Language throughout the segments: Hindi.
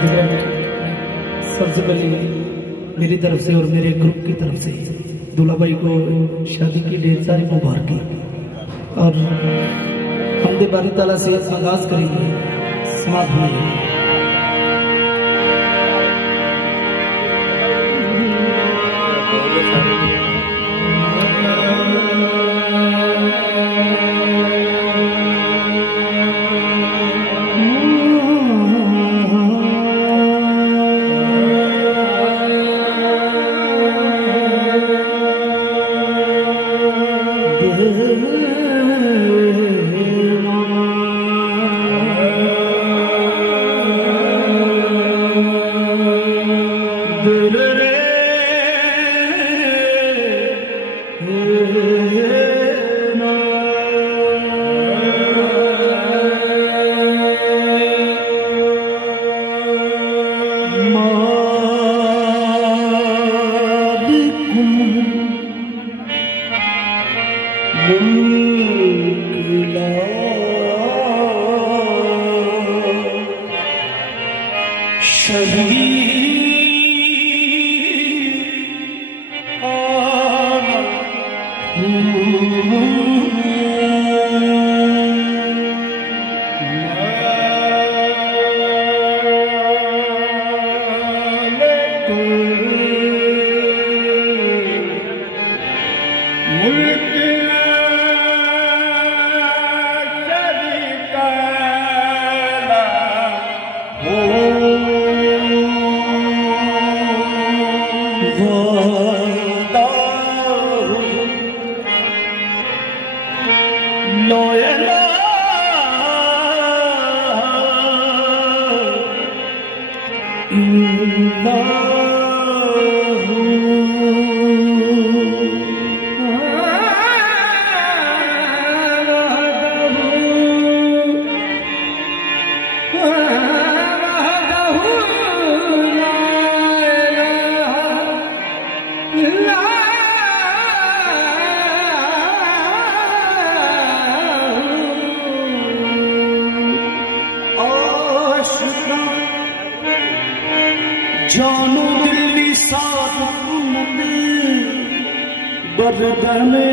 सबसे पहले मेरी तरफ से और मेरे ग्रुप की तरफ से दूल्हा भाई को शादी की ढेर सारी मुबारक। और हमदे बारी ताला से आगाज करेंगे, समाप्त होंगे। जानो दिल्ली साथ बरदने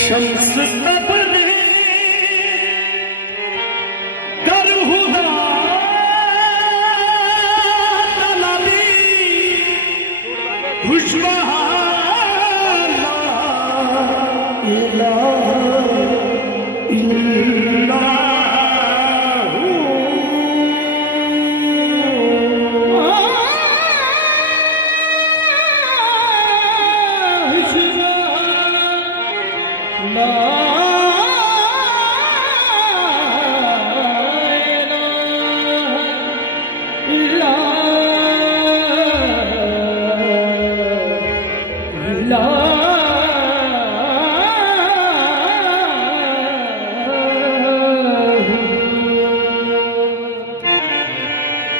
शम्स तबरे कर हुदा तलाबी खुशबहा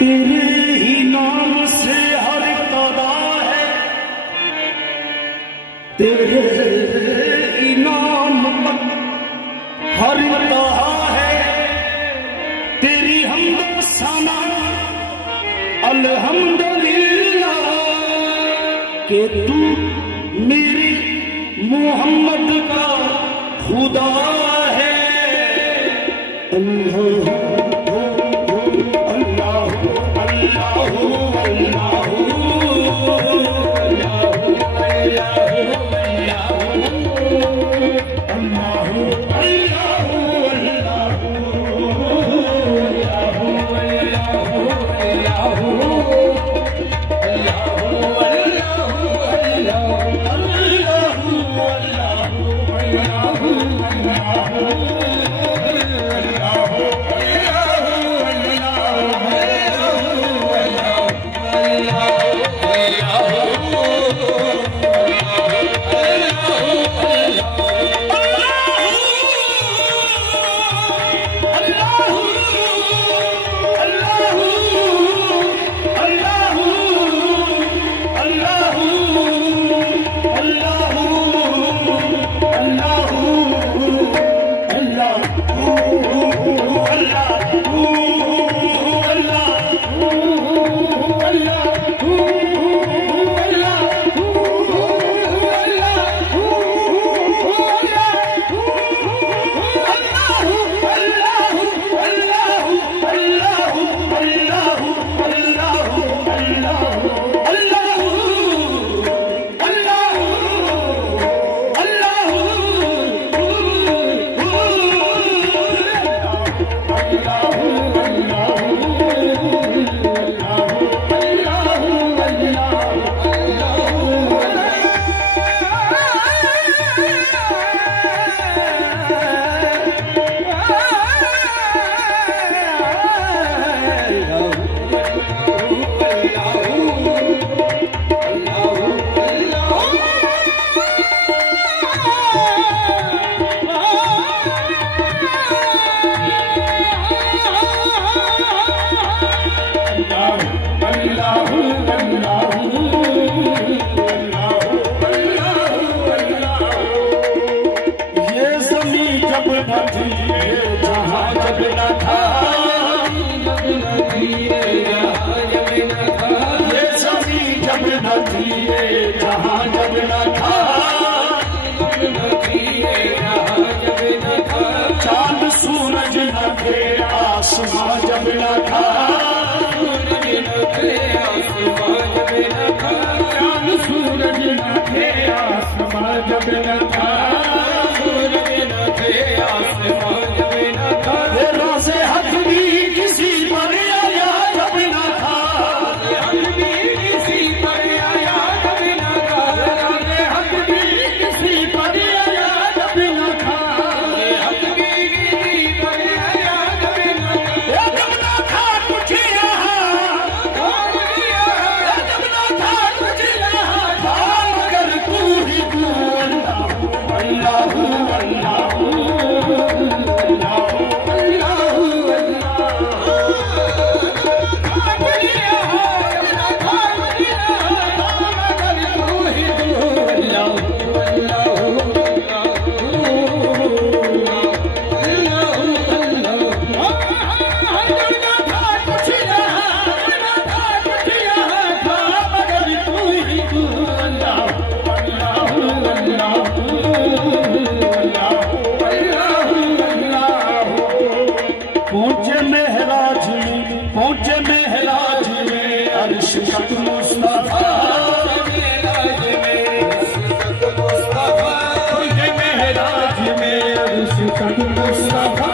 तेरे ही नाम से हर पदा है, तेरे ही नाम पर हर कहा है, तेरी हमदो सना अल्हम्दुलिल्लाह कि तू मेरी मोहम्मद का खुदा है। Allah न दिए जहाँ जब न था, ये सभी जब न दिए जहाँ जब न था, चांद सूरज न थे आसमां जब न था, चांद सूरज न थे आसमां जब न था, राज़े हक भी किसी पर आया जब न था, किसी पर आया जब न था, राज़े हक भी किसी पर आया जब न था, हक भी किसी पर आया जब न था, जब न था कुछ यहाँ, जब न था कुछ यहाँ था, मगर तू ही तू अल्लाह अल्लाह पहुंचे महराज में अर्श तक मुस्तफा, पहुंचे महराज में अर्श तक मुस्तफा,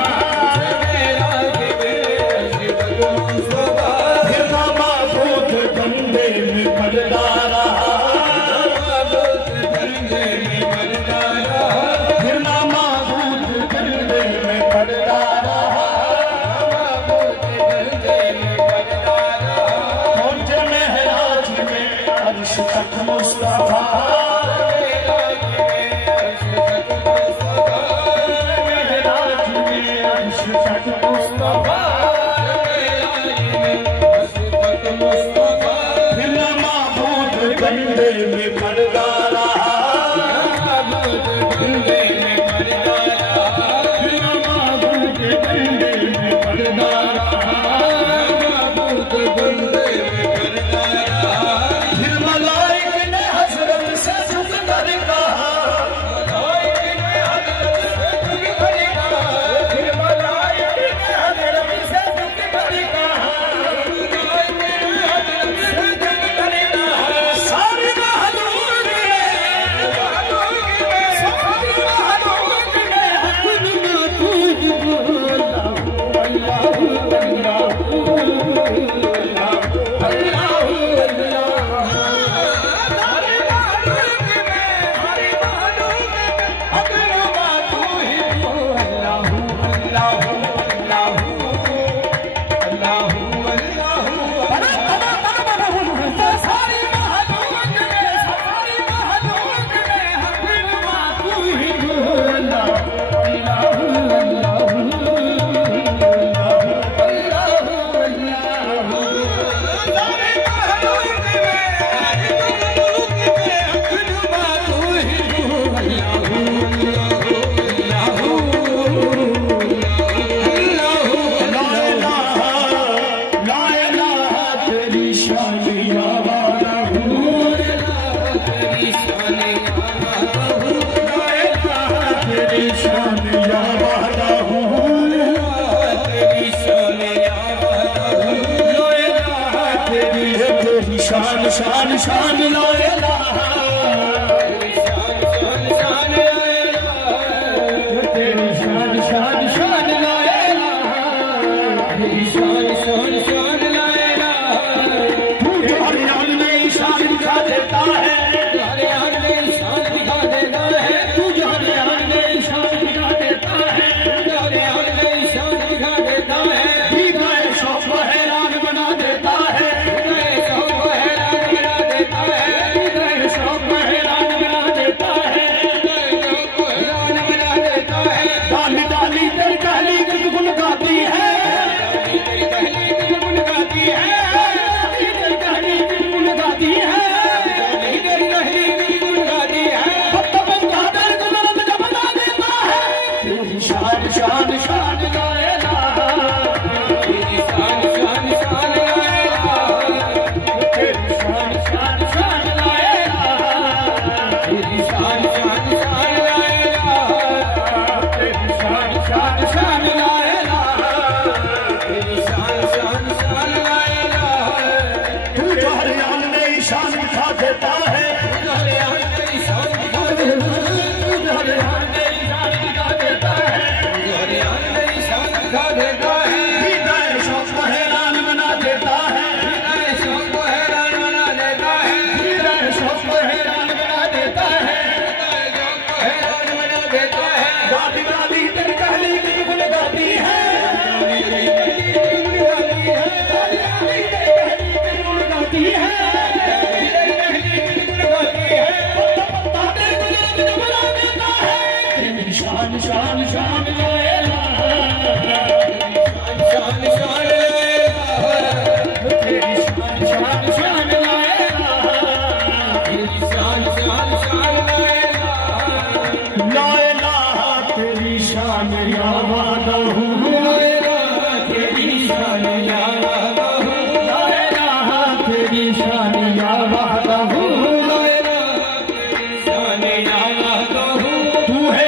फिर माबूद बंदे में पर्दा रहा, फिर माबूद बंदे में पर्दा रहा, तक मुस्तफा, महराज में अर्श तक मुस्तफा, फिर माबूद बंदे में पर्दा रहा, फिर माबूद बंदे में पर्दा रहा, शान शान शान ला इलाहा, तेरी शान शान शान ला इलाहा, तेरी शान शान शान ला इलाहा, तू जो हर हाल में शान दिखा देता है, हर हाल में शान दिखा देता है, तू जो हर हाल में शान दिखा देता है, हर हाल में शान दिखा देता है, ठीक है शौक को हैरान बना देता है, शान शान शान लाएगा तेरी शान शान शान लाएगा तेरी शान शान शान लाएगा तेरी शान शान शान लाएगा तेरी शान शान शान लाएगा तेरी शान शान शान लाएगा तू जो हरियाण में शान दिखा देता है हरियाण में शान दिखा देता है हरियाण में शान दिखा देता है हरियाण में शान दिखा देता है हृदय शौक को हैरान बना देता है हृदय शौक को हैरान बना देता है हृदय शौक को हैरान बना देता है हृदय शौक को हैरान बना देता है गाती गाती तेरी कहली की गुन गाती है गाती है शान शान शान लाएगा शान शान लाएगा तेरी शान शान शान लाएगा तेरी शान शान शान लाएगा लाएगा तेरी शान या वादा हूँ लाएगा तेरी शान या वादा हूँ लाएगा तेरी शान या वादा हूँ लाएगा तेरी शान या वादा हूँ तू है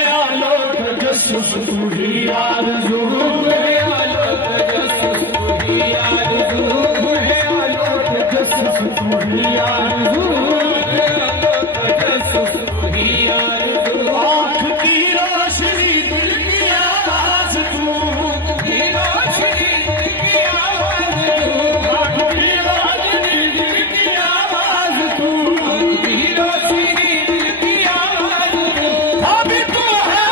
तू ही आरज़ू है आलोक जस्सुस तू ही आरज़ू है आलोक जस्सुस तू ही आरज़ू है आलोक जस्सुस तू ही आरज़ू आँख की रोशनी दिल की आवाज़ तू की रोशनी दिल की आवाज़ तू आँख की रोशनी दिल की आवाज़ तू आँख की रोशनी दिल की आवाज़ तू अभी तू है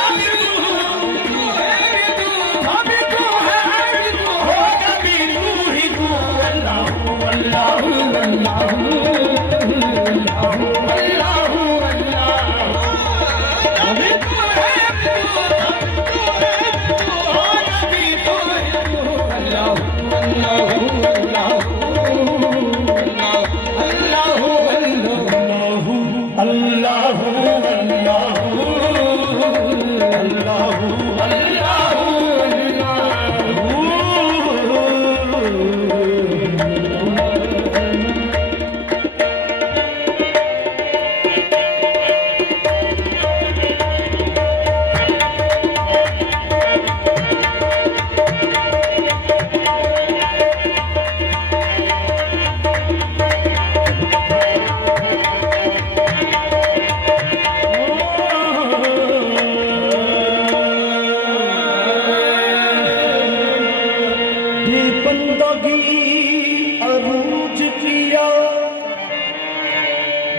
अरूज किया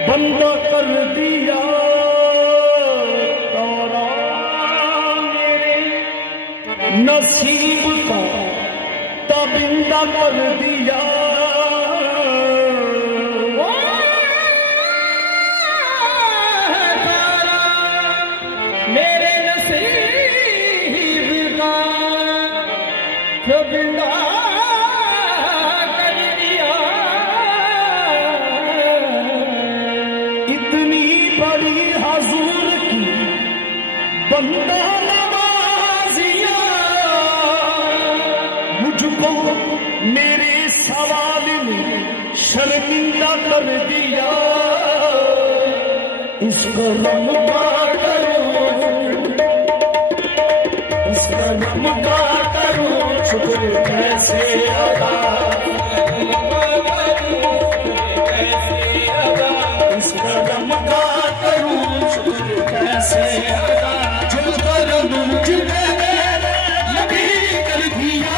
बंदा कर दिया तारा मेरे नसीब का तबिंदा कर दिया मेरे नसीब का तबिंदा बंदा नवाजिया मुझको मेरे सवाल में शर्मिंदा कर दिया इसको नमका करो इसका नमका करो शुक्र कैसे अदा इसका नमका करो शुक्र कैसे अदा नबी कर दिया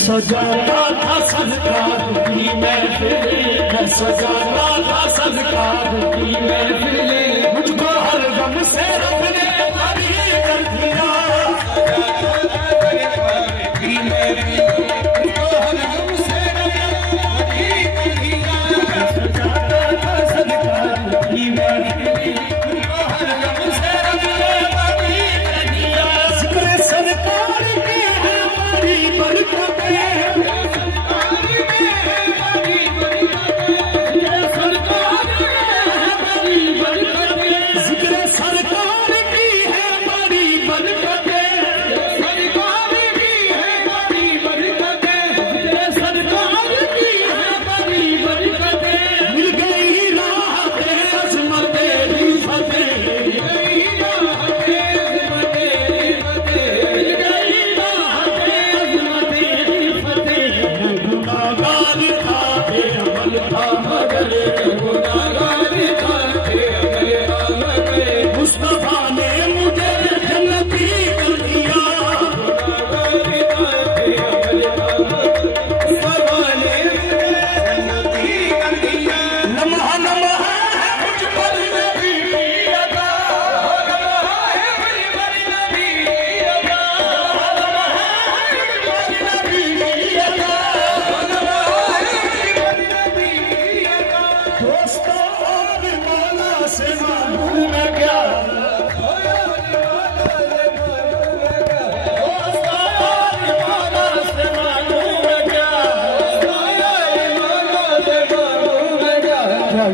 सजाना था सरकार की महफिल, सजाना था सरकार की महफिल, मुझको हर गम से रब ने बरी कर दिया। मुझको हर गम से रब ने बरी कर दिया। सजाना था सरकार की महफिल, मुझको हर गम से रब ने बरी कर दिया। जिक्र सरकार की है हमारी बरकत,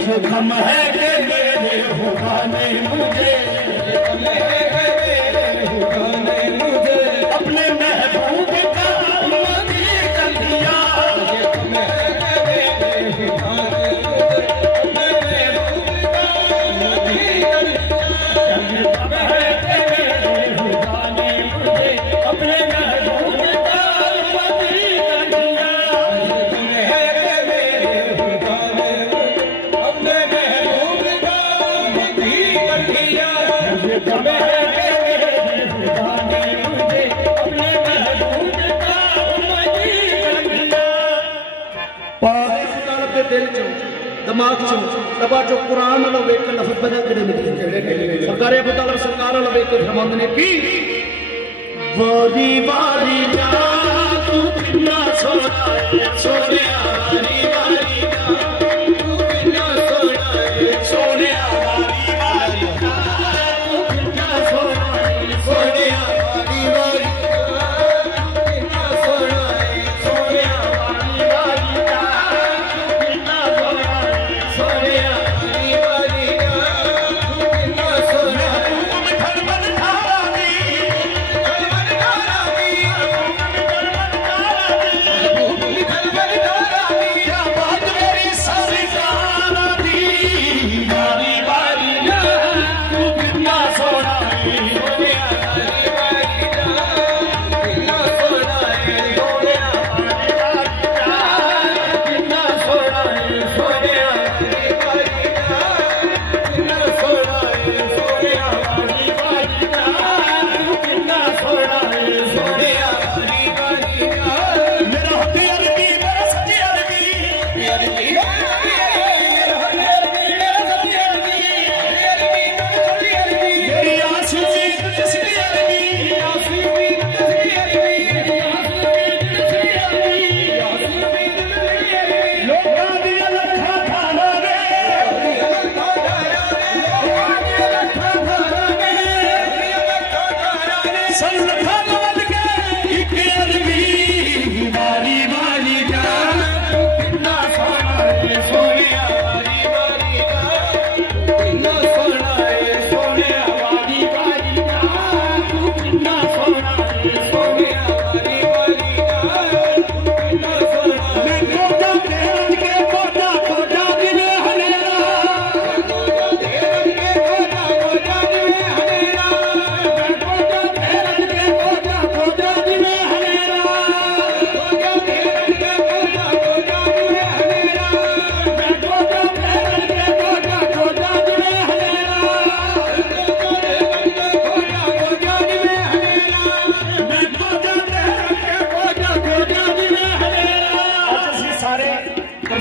ये गम है कि मेरे खुदा ने मुझे, अपने महबूब का मदी कर दिया। दिल चो दिमाग चो दबा चो कुरान लो वेख के लफ्ज बदल के निकले सरकार अबू तालिब सरकार लो वेख के फरमांदे ने की वारी वारी जा तू कितना सोना सोने वारी वारी जा तू कितना सोना सोने वारी वारी जा तू कितना सोना सोने वारी वारी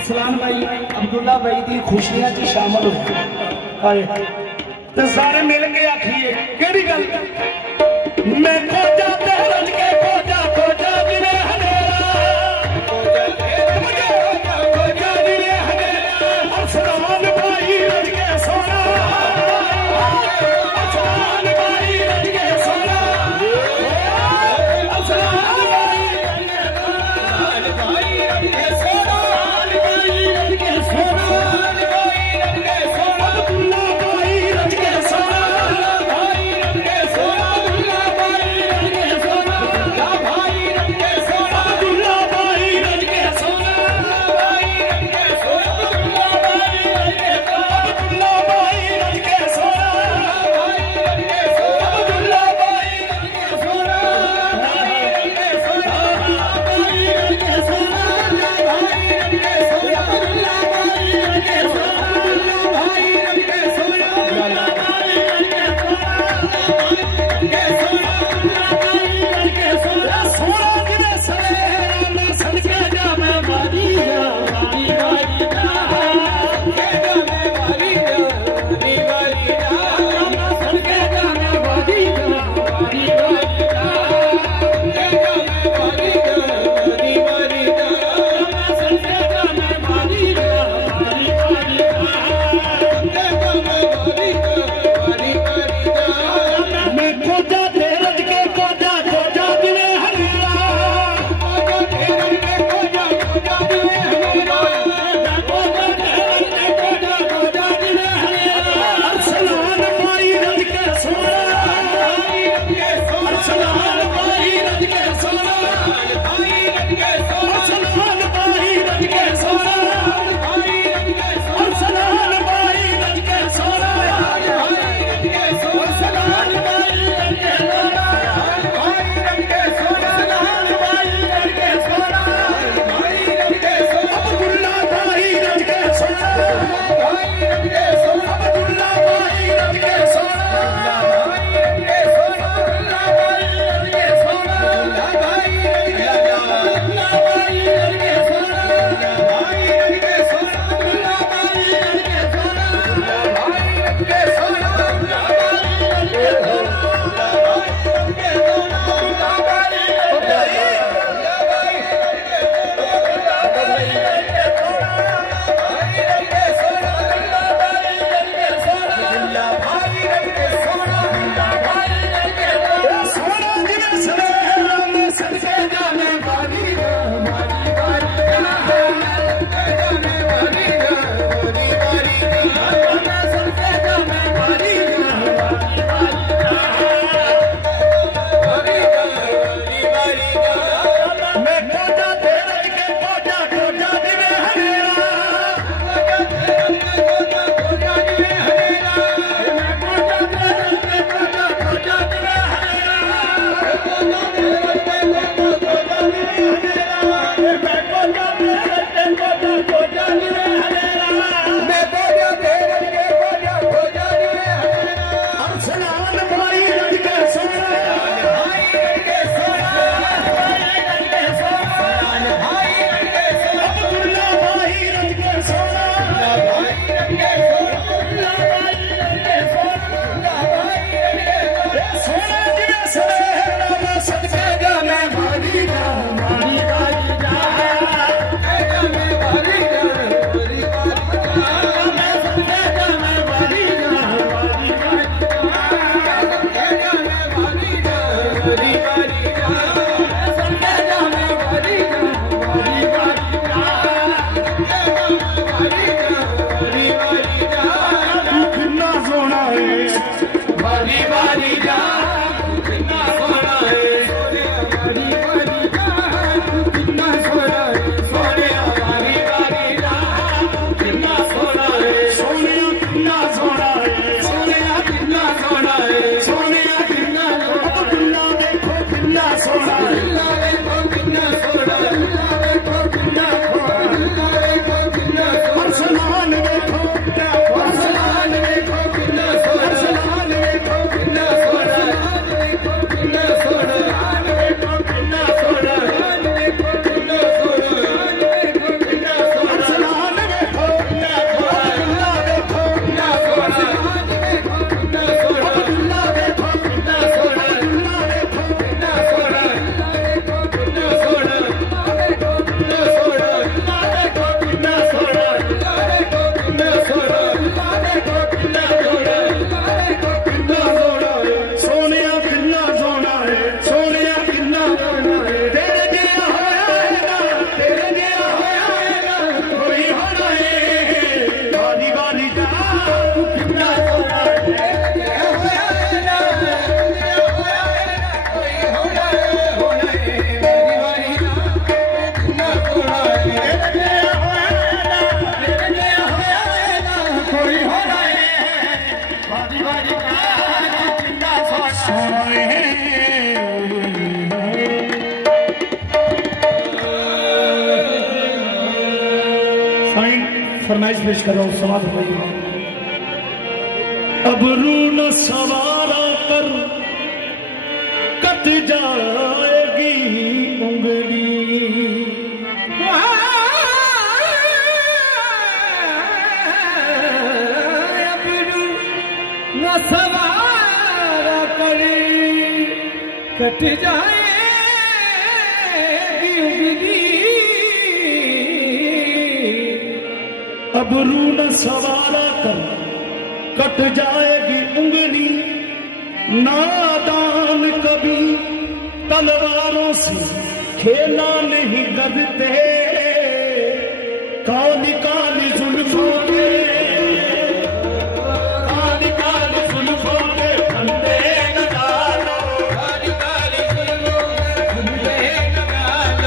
अब्दुल्ला भाई की खुशियां च शामिल हो तो सारे मिल के आखिए केड़ी गल मैं खोजा ते रज के खोजा खोजा दिने हनेरा खोजा दिने हनेरा अफसान भाई रज के सोना अफसान भाई रज के सोना अफसान भाई रज के सोना फरमाइश पेश कर रहा हूँ, समाज भाई। अब रू न सवारा कर कट जाएगी उंगली, अब रू न सवारा कर कट जाएगी उंगली, अब रू न सवारा कर कट जाएगी उंगली, नादान कभी तलवारों से खेला नहीं करते, काली काली जुल्फों के काली काली जुल्फों के फंदे न डालो, काली काली जुल्फों के फंदे न डालो,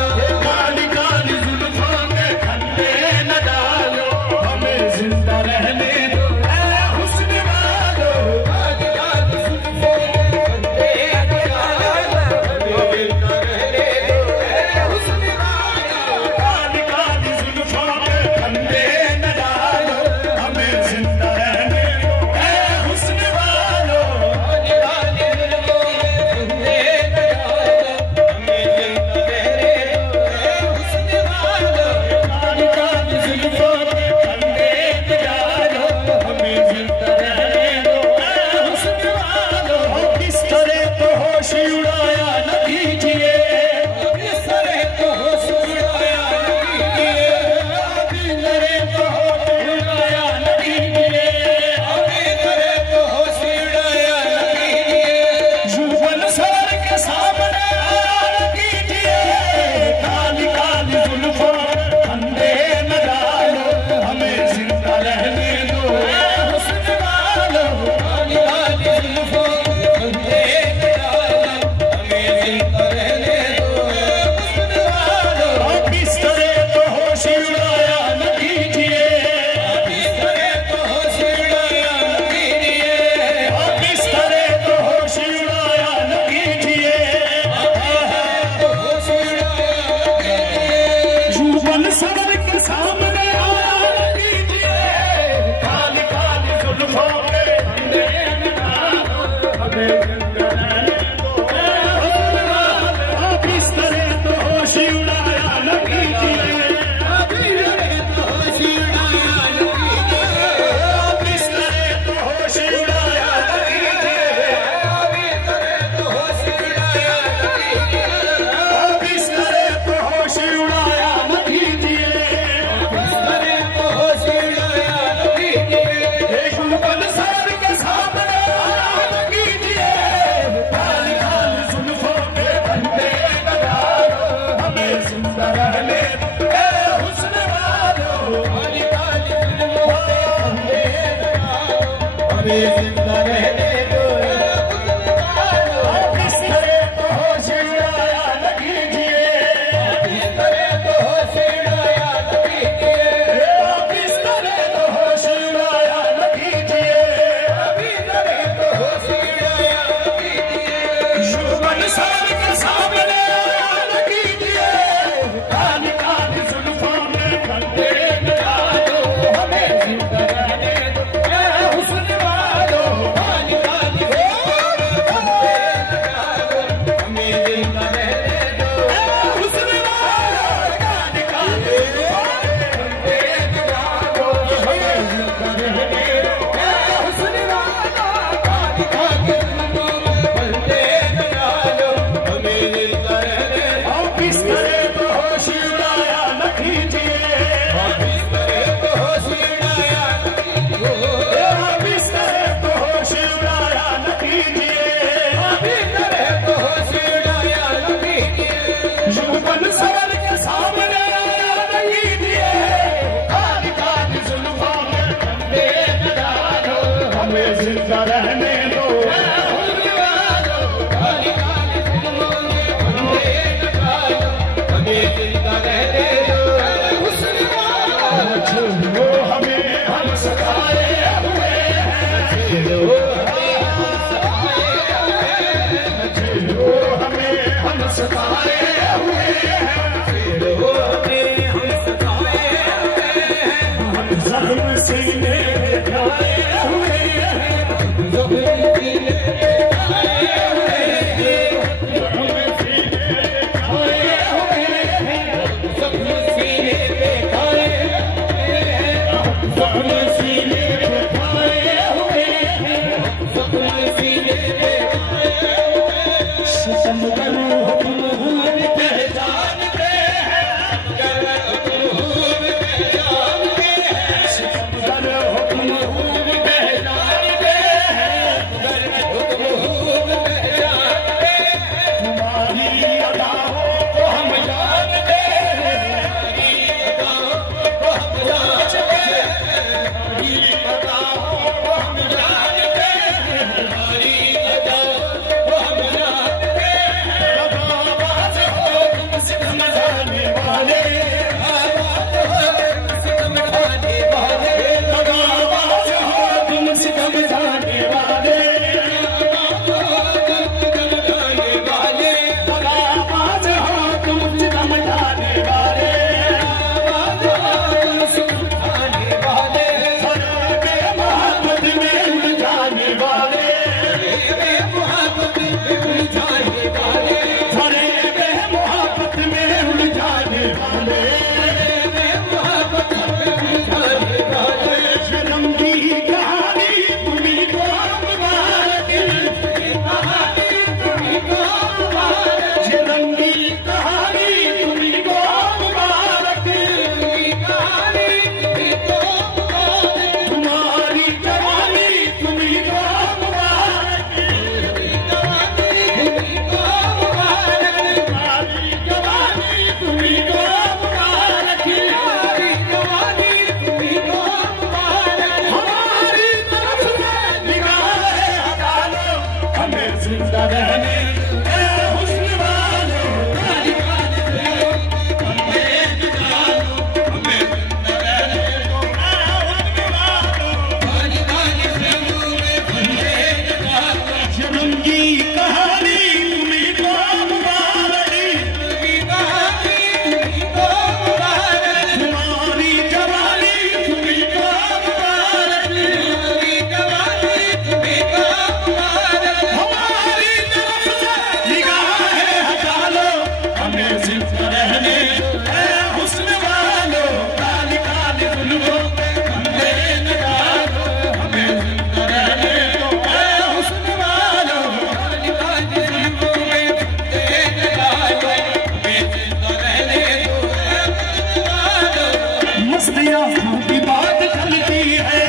आंखों की बात चलती है,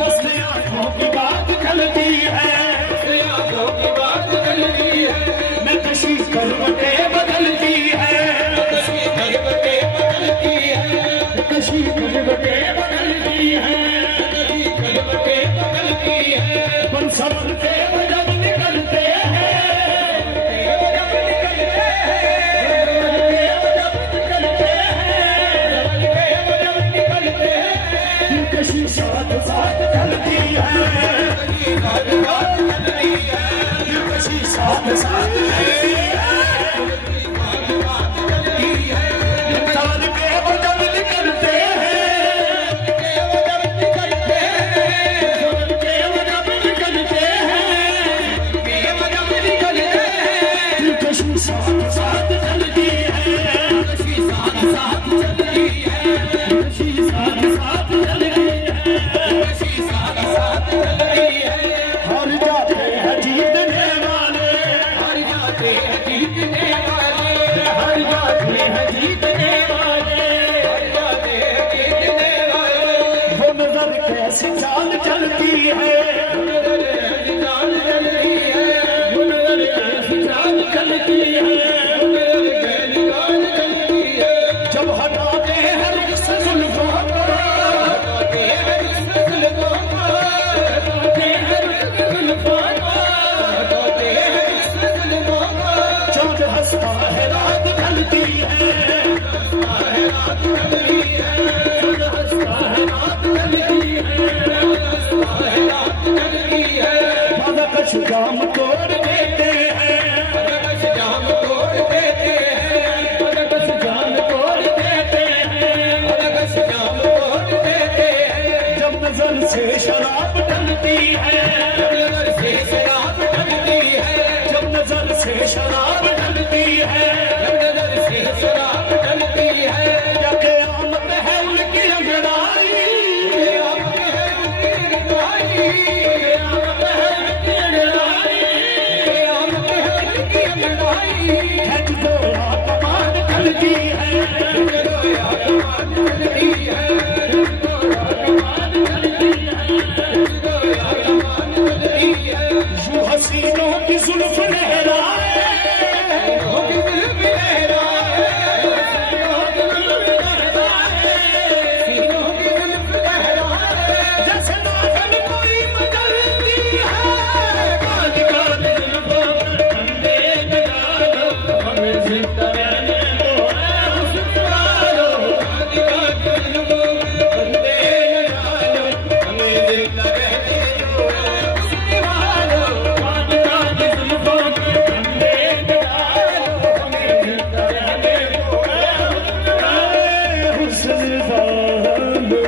मस्त आंखों की बात चलती है, मैं कशी करवटे बदलती है, कशी करवटे बदलती है, बन सफर के जब निकलते साथ साथ चलती है, कशी साथ साथ चलती है, तार के बदल निकलते हैं, कशी साथ साथ चलती है, कशी साथ साथ चलती है, कशी साथ साथ चलती है, हर जाते हैं जीतने वाले, हर जाते हैं जीतने वाले, हर जाते हैं जीतने वाले, हर जाते हैं जीतने वाले, वो नजर कैसी चाल चलती है, वो नजर कैसी चाल चलती है, वो नजर कैसी चाल चलती है, वो नजर कैसी चाल चलती है, जब हटाते हैं रिश्ते जुल्फों को, हटाते हैं रिश्ते जुल्फों को, हटाते हैं रिश्ते जुल्फों को, हटाते हैं रिश्ते जुल्फों को, चाँद हंसता है रात ढलती है, हंसता है रात ढलती है, चाँद हंसता है रात ढलती है, हंसता है रात ढलती है, बाधा कछ जाम तोड़ देते हैं, बाधा कछ जाम तोड़ देते हैं, बाधा कछ जाम तोड़ देते हैं, बाधा कछ जाम तोड़ देते हैं, जब नजर से शराब ढलती है, जब नजर से शराब ढलती है, जब नजर से शराब ढलती है, जब नजर से शराब ढलती है, क्या क़यामत है उनकी अंगड़ाई, क़यामत है उनकी अंगड़ाई, क़यामत है उनकी अंगड़ाई, क़यामत है उनकी अंगड़ाई, है जो आसमान ढलती है, जो आसमान ढलती है, जो आसमान ढलती है, जो आसमान ढलती है, यूं हसीनों की जुल्फ लहराए, हसीनों की जुल्फ लहराए, हसीनों की जुल्फ लहराए, हसीनों की जुल्फ लहराए, जैसे नागन कोई बदलती है, काली काली जुल्फों पर कंधे लगा लो, हमें जिंदा रहने दो है हुस्न वालो, काली काली जुल्फों पर कंधे लगा लो, हमें जिंदा रहने दो है हुस्न वालो, काली काली जुल्फों पर कंधे लगा लो, हमें जिंदा रहने दो है हुस्न वालो।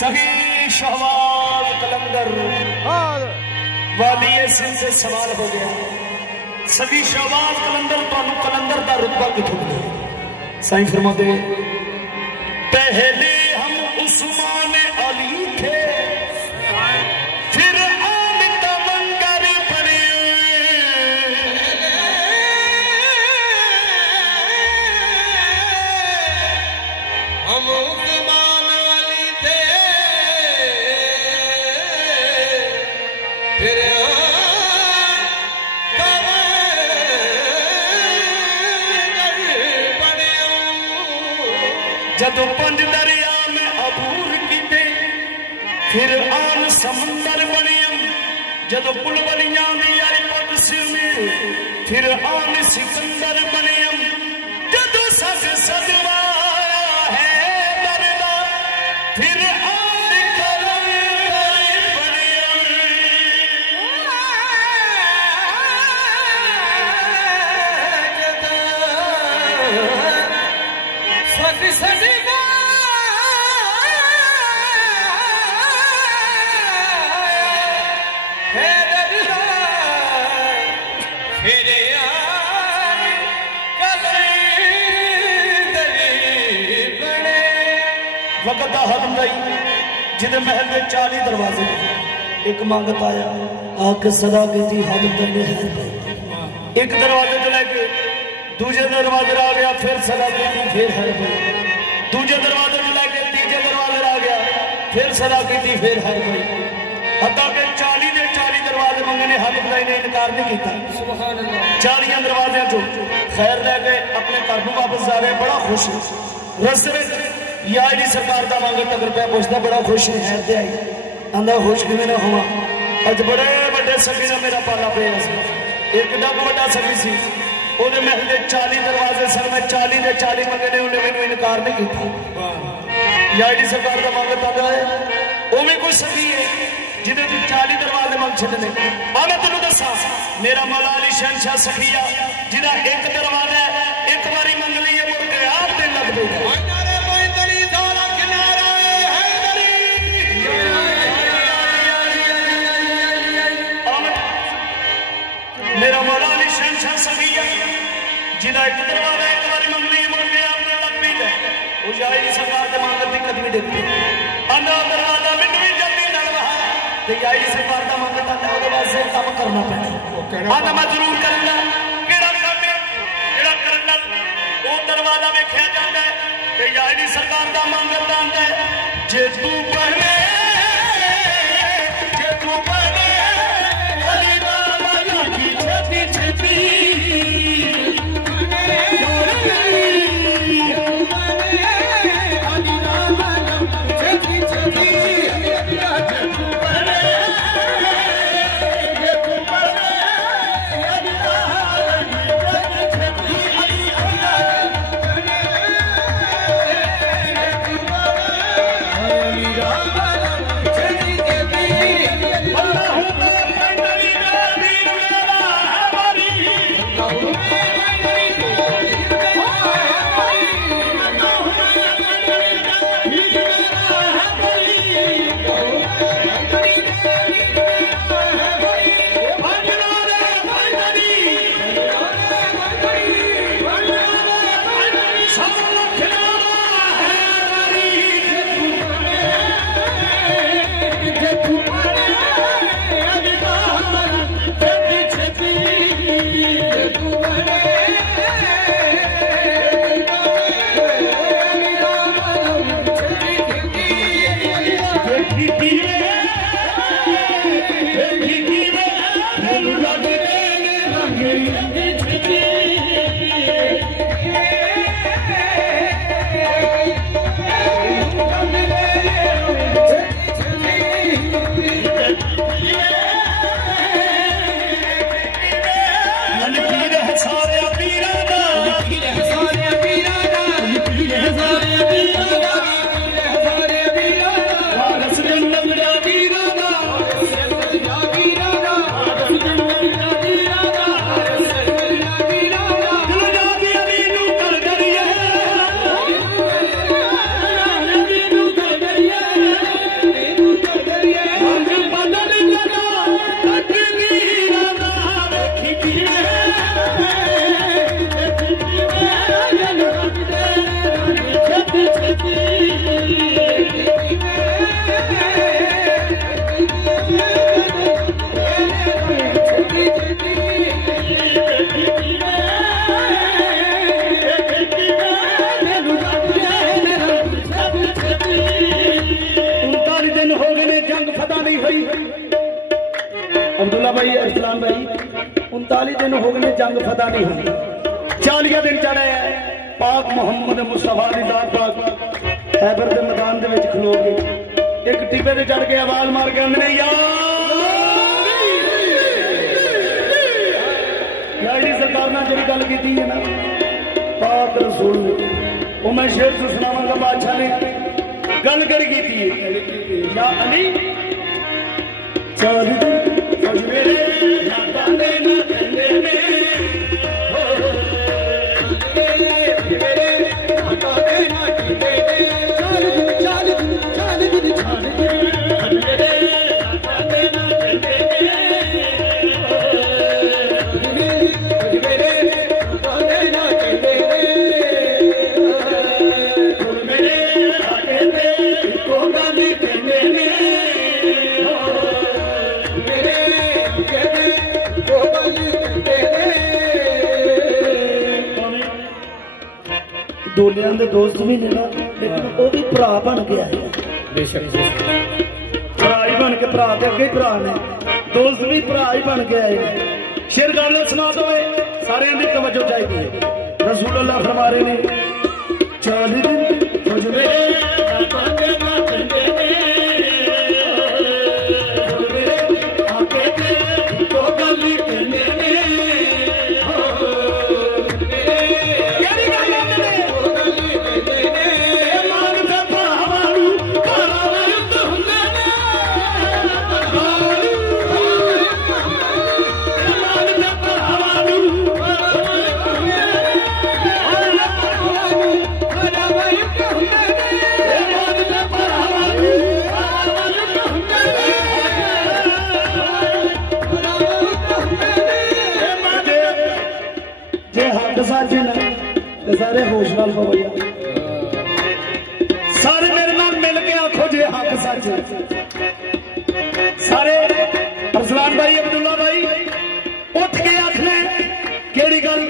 सही शहबाज कलंदर वाली सिंह से सवाल हो गया, सही शहबाज कलंदर तानू कलंदर का रुतबा कितों मिले? साईं फरमाते पहले हम उस्मान अली थे, फिर आल तमंगर बने, हम उस्मान अली थे, फिर जदों पंज दरिया में अबूर कीते, फिर आन समंदर बनियम, जदों पुलवलियां दी आई पग सिर में, फिर आन सिकंदर बनियम, जदों सग सदवाया है दरदा, फिर आन कलंदर बनियम, सग सदवाया वक्त का हल नहीं जिदे महल के 40 दरवाजे एक मंगत आया आके सदा की हल करने है एक दरवाजे को लेके दूसरे दरवाजे आ गया फिर सदा की फिर हर गई दूसरे दरवाजे को लेके तीसरे दरवाजे आ गया फिर सदा की फिर हर गई हत्ता के 40 के 40 दरवाजे मंगने हल भाई ने इनकार नहीं किया 40 दरवाजे चो खैर लैके अपने घर को वापस जा रहे बड़ा खुश रस्ते में यारी सरकार का मंगत अगर मैं पूछता बड़ा खुश है आई आंदा खुश किवें ना होवां अज बड़े बड़े सखी का मेरा पाला पे एक डब बड़ा सखी सी ओदे महल के 40 दरवाजे सन मैं 40 के 40 मंगने उन्हें मैंने इनकार नहीं किया यारी सरकार का मंगत आता है उमें कोई सखी है जिन्हें 40 दरवाजे मंग छड़ने आ मैं तेन दसा मेरा मौला अली शहनशाह सखिया जिदा एक दरवाजा एक बारी मंग ली मुड़ के आप दिन लग देगा मेरा मौला अली शहनशाह सखिया जिदा एक दरवाजा एक बारी मंग ली मुड़ के आप दिन लग देगा वो यारी सरकार के मंगत की कदमी देखते आंदा दरवाजा मैनू भी जल्दी यारी सरकार का मंगत आता है वास्ते काम करना पैना आंदा मैं जरूर करूंगा केड़ा काम है जेड़ा करना वो दरवाजा वेख्या जाता है ते यारी सरकार का मंगत आंदा है जे तू पहले अली बाबा की छेती छेती अब्दुल्ला भाई इस्लाम भाई 39 दिन हो गए जंग फतह नहीं हुई 40 दिन चढ़े है पाक मुहम्मद मुस्तफा दी दात पाक खैबर के मैदान के खलो के एक टिब्बे से चढ़ के आवाज मार के आंदे यारी सरकार ने जी गल की है ना पाक रसूल ने वो मैं शेर तो सुनावांगा बादशाह ने गल कर की या अली 40 दिन मेरे लाता देना कहने दोस्त भी ने ना, लेकिन वो भी भरा बन गया है। बेशक भरा ही बन के भरा के अगे भरा ने, दोस्त भी भरा ही बन गया है। शेर गाने सुना दो, सारे की तवज्जो चाहिए। रसूल अल्लाह फरमा रहे ने 40 दिन गुजरे सारे होश नाल बोलो, सारे मेरे नाल मिल के आखो जे हक सच। सारे अरसलान भाई, अब्दुल्ला भाई उठ के आखना केड़ी गल,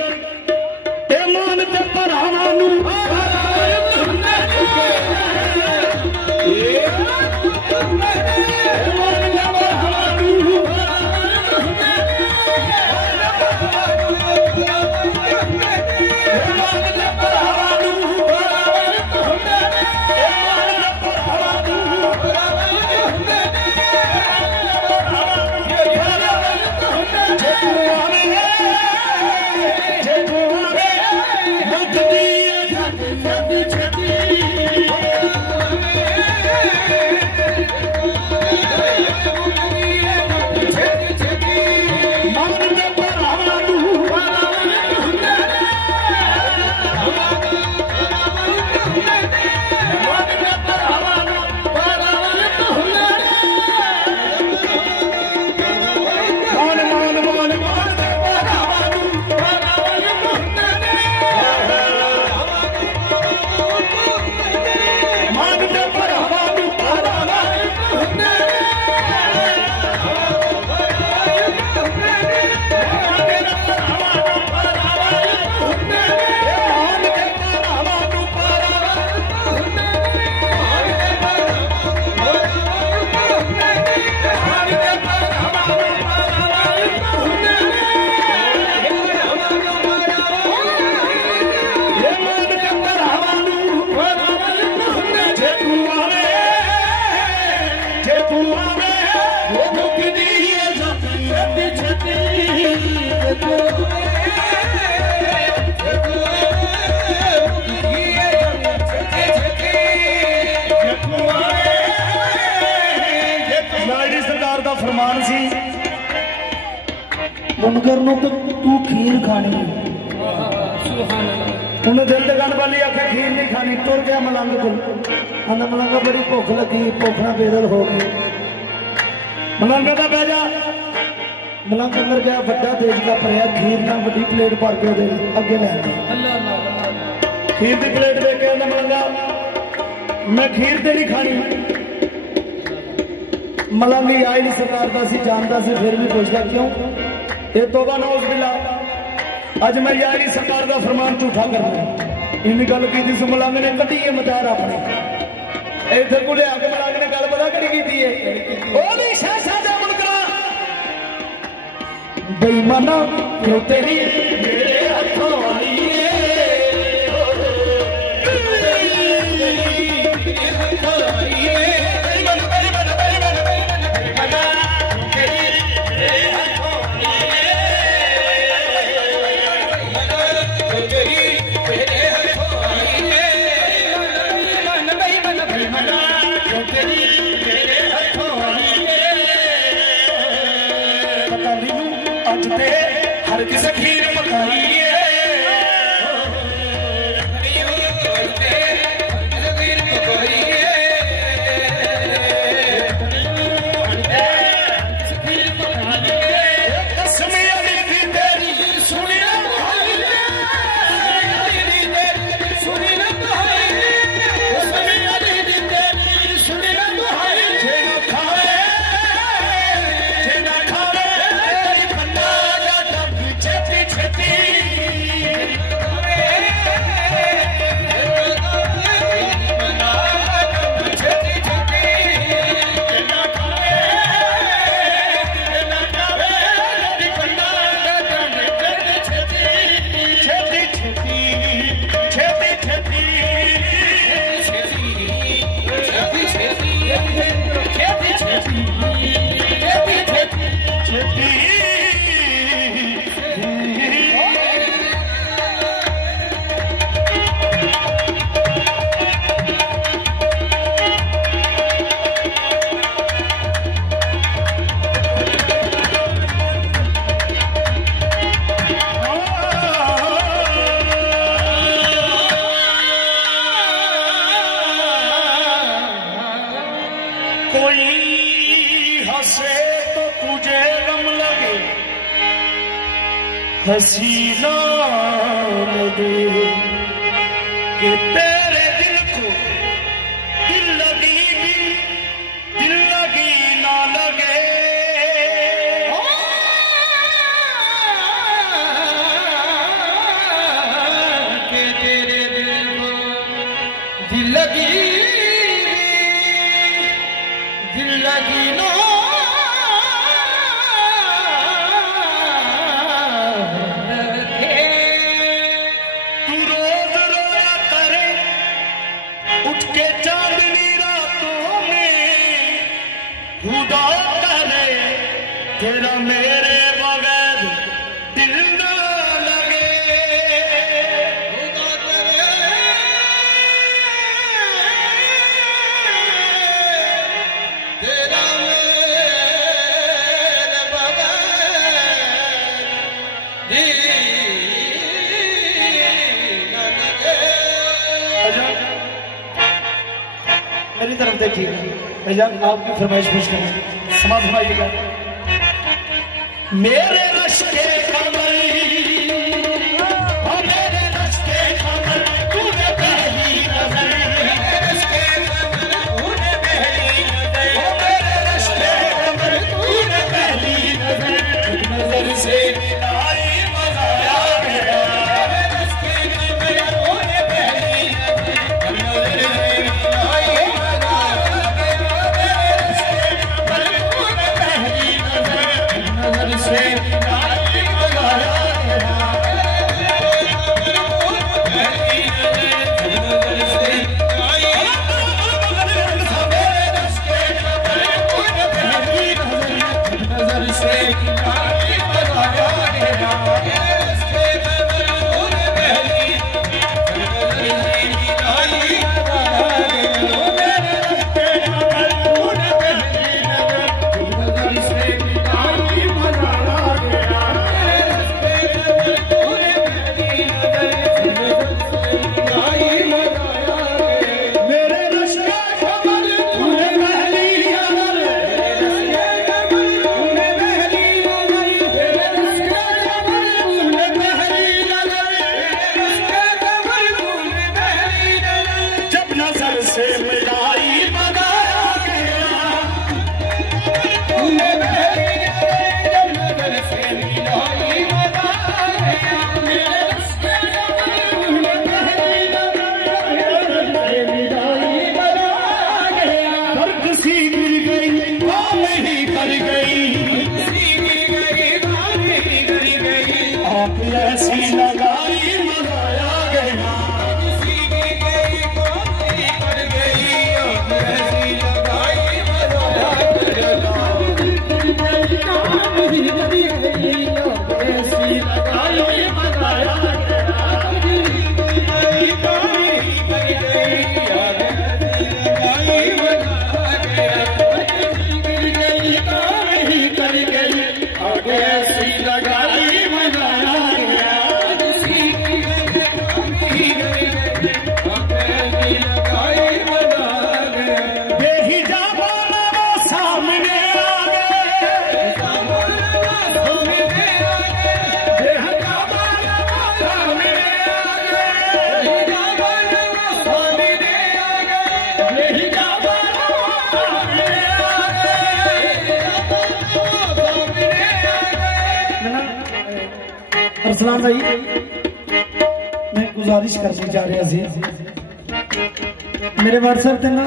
ईमान ते भरावां नूं मुनकर नो तो तू खीर खानी, उन्हें दिल जगन वाली आखे खीर नहीं खानी। तुर गया मलंग को, आंदा मलंगा बड़ी भुख लगी, भुखना बेदल हो गई। मलंग का बह जा, मलंग अंदर गया, बड़ा तेज का भरया खीर ना बड़ी प्लेट भर के अगे लै गया। खीर की प्लेट दे के आंदा मलंगा मैं खीर ते नहीं खानी। मलंग आई नहीं सरकार का सी, जानता सी, फिर भी पूछता क्यों? ये तोबा नौज बिला, अज मैं यारी सरकार का फरमान झूठा करना। इन्नी गल की मलंग ने कटी है मचार अपने इधर को लिया के मलंग ने गल पता करी की बेईमाना क्यों तेरी मेरे हथों आई हर किसी खीर पकाई कोई हंसे तो तुझे गम लगे, हसीना लगे कि तेरे दिल को दिल लगी भी दिल लगी ना लगे। कि तेरे दिल को दिल लगी दिल लगी ना तेरा मेरे बगैर दिल न लगे, खुदा करे तेरा मेरे बगैर दिल न लगे। मेरी तरफ देखिए भाईजान, आपकी फरमाइश खुश करें, समाज फरमाइएगा। मेरे रश्के कमल, मेरे रश्के कमल तूने पहली नजर, मेरे रश्के कमल तूने पहली नजर, मेरे रश्के कमल तूने पहली नजर, नजर से मिलाई मज़ाया गया, मेरे रश्के कमल तूने पहली नजर, नजर से मिलाई मज़ाया गया, मेरे रश्के कमल तूने पहली नजर, नजर से मिलाई मज़ाया गया, ऐसी लगाई मज़ाया गया, कर गई ऐसी लगाई मज़ाया गया, ऐसी लगाई मज़ाया अरसलान भाई, मैं गुजारिश करनी चाह रहा सी, मेरे व्हाट्सएप पे ना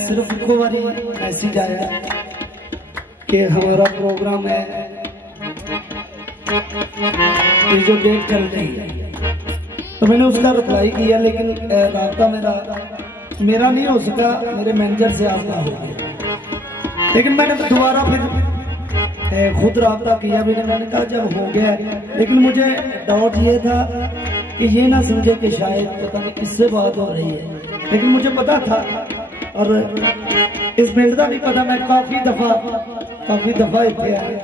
सिर्फ एक बारी मैसेज आया कि हमारा प्रोग्राम है जो डेट चल रही है, तो मैंने उसका रिप्लाई किया, लेकिन राब्ता मेरा नहीं हो सका, मेरे मैनेजर से आपका हो गया। लेकिन मैंने दोबारा फिर खुद राब्ता किया भी, मैंने कहा जब हो गया, लेकिन मुझे डाउट ये था कि ये ना समझे कि शायद पता नहीं किससे बात हो रही है, लेकिन मुझे पता था और इस पिंड का भी पता, मैं काफी दफा इतने आए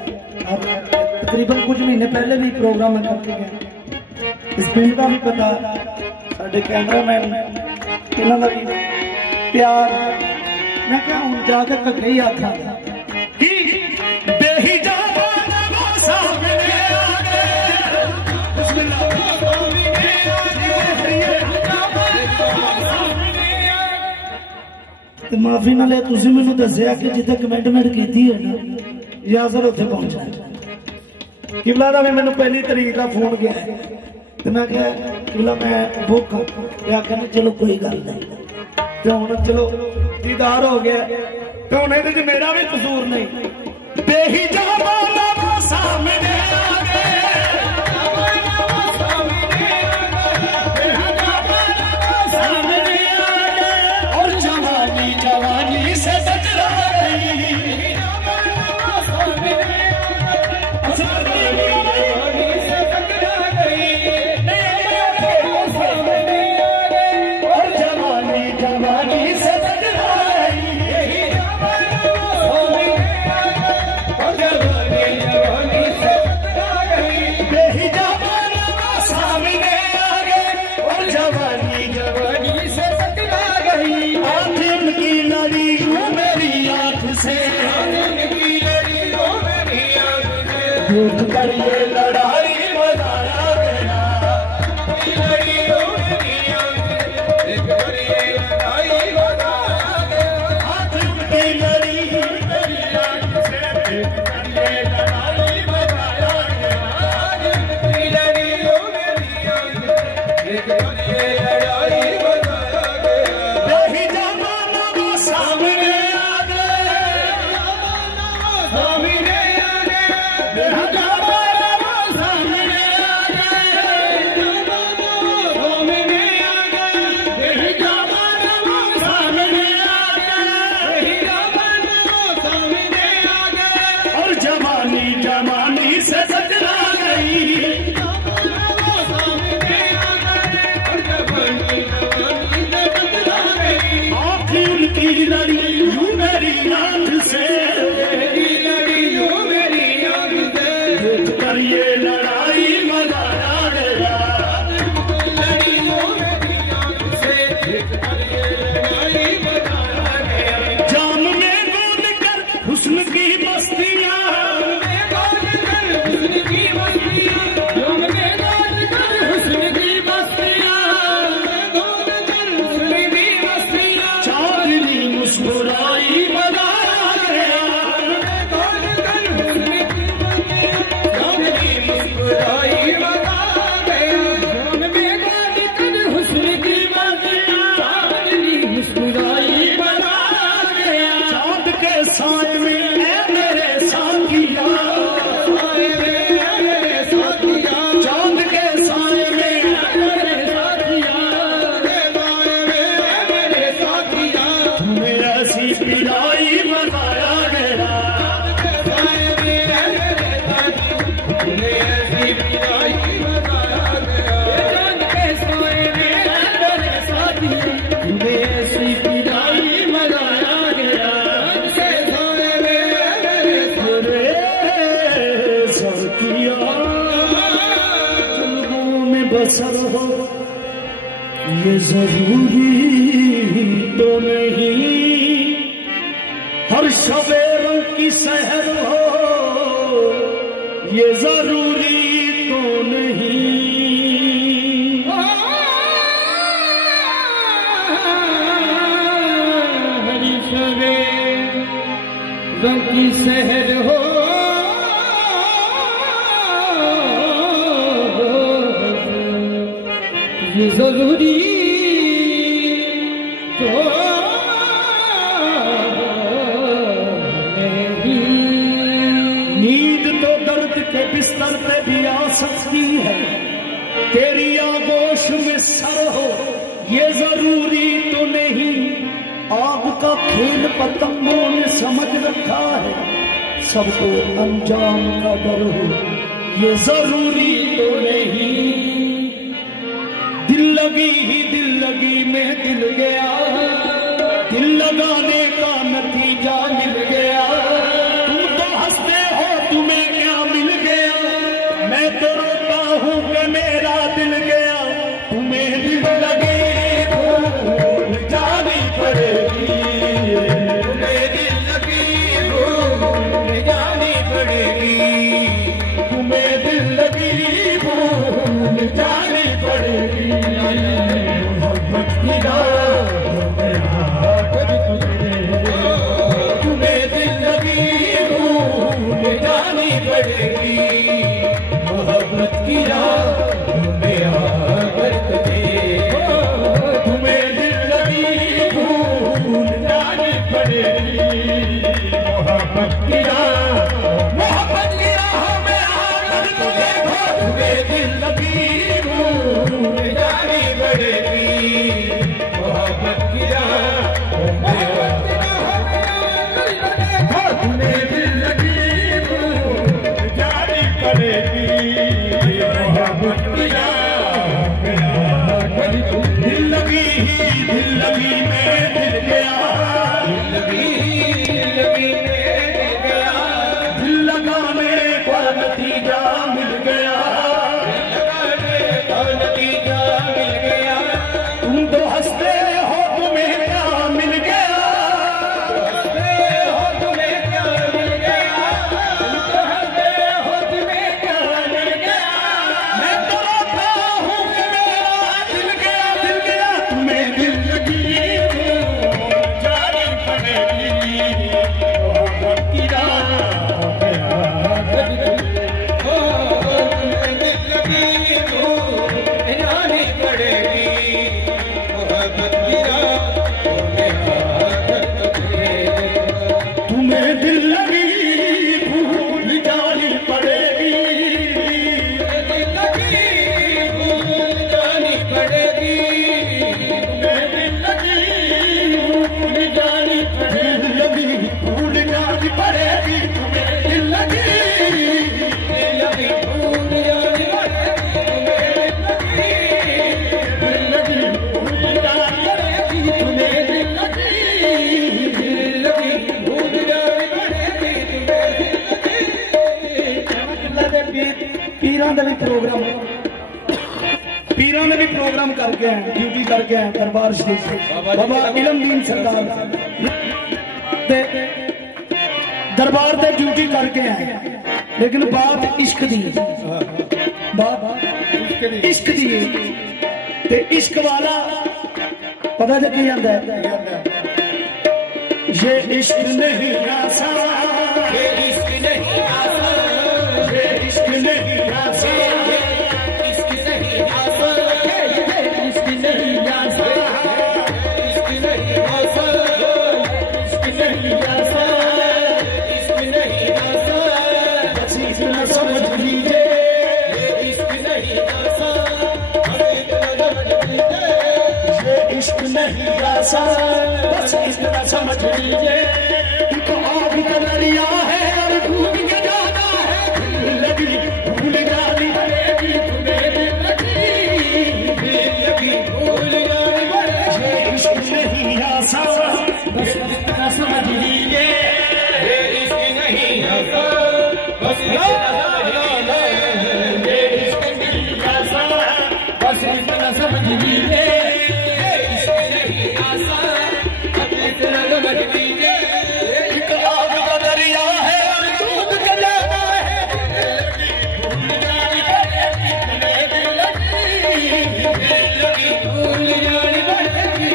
और तकरीबन कुछ महीने पहले भी प्रोग्राम में करके गए। इस पिंड का भी पता, साढ़े कैमरामैन इन्हों का भी प्यार मैं क्या हूं जाके कटे ही आखा माफी ना ले तुसी मैनू दसिया कि जिथे कमिटमेंट की है ना यासर उत्थे पहुंचा किबला दा भी मैनू पहली तरीक का फोन गया तो मैं क्या किबला मैं बुक आखिया चलो कोई गल नहीं तो हुण चलो दीदार हो गया तो हुण इहदे च मेरा भी कसूर नहीं बेही जमाना सामने आ गए करिए लड़ाई बनाया गया लड़ियों एक करिए लड़ाई बनाया गया हाथ की लड़ी मेरी आंख से करिए लड़ाई बनाया गया की लड़ियों मेरी आंख एक करिए लड़ाई बनाया गया नहीं जमाना वो सामने आ गए सामने बसर हो ये जरूरी तो नहीं हर शबे रंग की सहर हो ये जरूरी तो नहीं हर शबे रंग की सहर हो ये जरूरी तो नहीं नींद तो दर्द के बिस्तर पे भी आ सकती है तेरी आगोश में सर हो ये जरूरी तो नहीं आग का खेल पतंगों ने समझ रखा है सबको अंजाम का डर हो ये जरूरी तो नहीं दिल लगी में दिल गया दिल लगाने का नतीजा मिल गया तुम तो हंसते हो तुम्हें क्या मिल गया मैं तो रोता हूँ कि मेरा दिल गया तुम्हें दिल लगे तो जानी पड़ेगी मोहब्बत की राह में आकर तो देखो तुम्हें दिल लगी भूल जानी पड़ेगी। मोहब्बत की राह में देखो तुम्हें दिल लगी भूल जानी पड़ेगी। मोहब्बत की राह में आकर दिल लगी में दिल गया, दिल लगी दिल लगाने का नतीजा मिल गया, तुम तो हंसते हो तुम्हें क्या मिल गया, तुम्हें क्या मिल गया, तुम तो हंसते हो तुम्हें क्या मिल गया। मैं तो रोता हूँ कि मेरा दिल गया तुम्हें दिल लगी जानी पड़ेगी। मोहब्बत की राह में आकर जानी पड़ेगी। मोहब्बत की राह में आकर तुम्हें दिल लगी भूल जानी पड़ेगी। दिल लगी भूल जानी पड़ेगी। तुम्हें दिल लगी भूल जानी पड़ेगी। भूल जानी पड़ेगी। तुम्हें दिल लगी भूल जानी पीरां दे भी प्रोग्राम करके हैं, ड्यूटी करके हैं दरबार शरीफ बाबा इलमदीन सरदार दरबार से ड्यूटी करके हैं। लेकिन बात इश्क दी, बात इश्क दी ते इश्क वाला पता जब नहीं आता है। ये इश्क नहीं आसान, ये इश्क नहीं आसान, ये इश्क नहीं आसान, इश्क नहीं आसान, इश्क नहीं आसान, इश्क नहीं आसान, इश्क नहीं आसान, इश्क नहीं आसान। बस इतना समझ लीजिए ये इश्क नहीं आसान, बस इतना समझ लीजिए ये इश्क नहीं आसान, बस इतना समझ लीजिए। तो आग का दरिया है और डूब के जाना है। दिल लगी भूल जानी पड़ेगी। तुम्हें दिल लगी भूल जानी पड़ेगी। ये इश्क नहीं आसान, बस इतना समझ लीजिए ये इश्क नहीं आसान, बस इतना समझ लीजिए ये इश्क नहीं आसान, बस इतना समझ लीजिए ये इश्क नहीं आसान, बस इतना समझ लीजिए। एक आग का दरिया है और डूब के जाना है। भूल जानी पड़ेगी। तुम्हें दिल लगी भूल जानी पड़ेगी।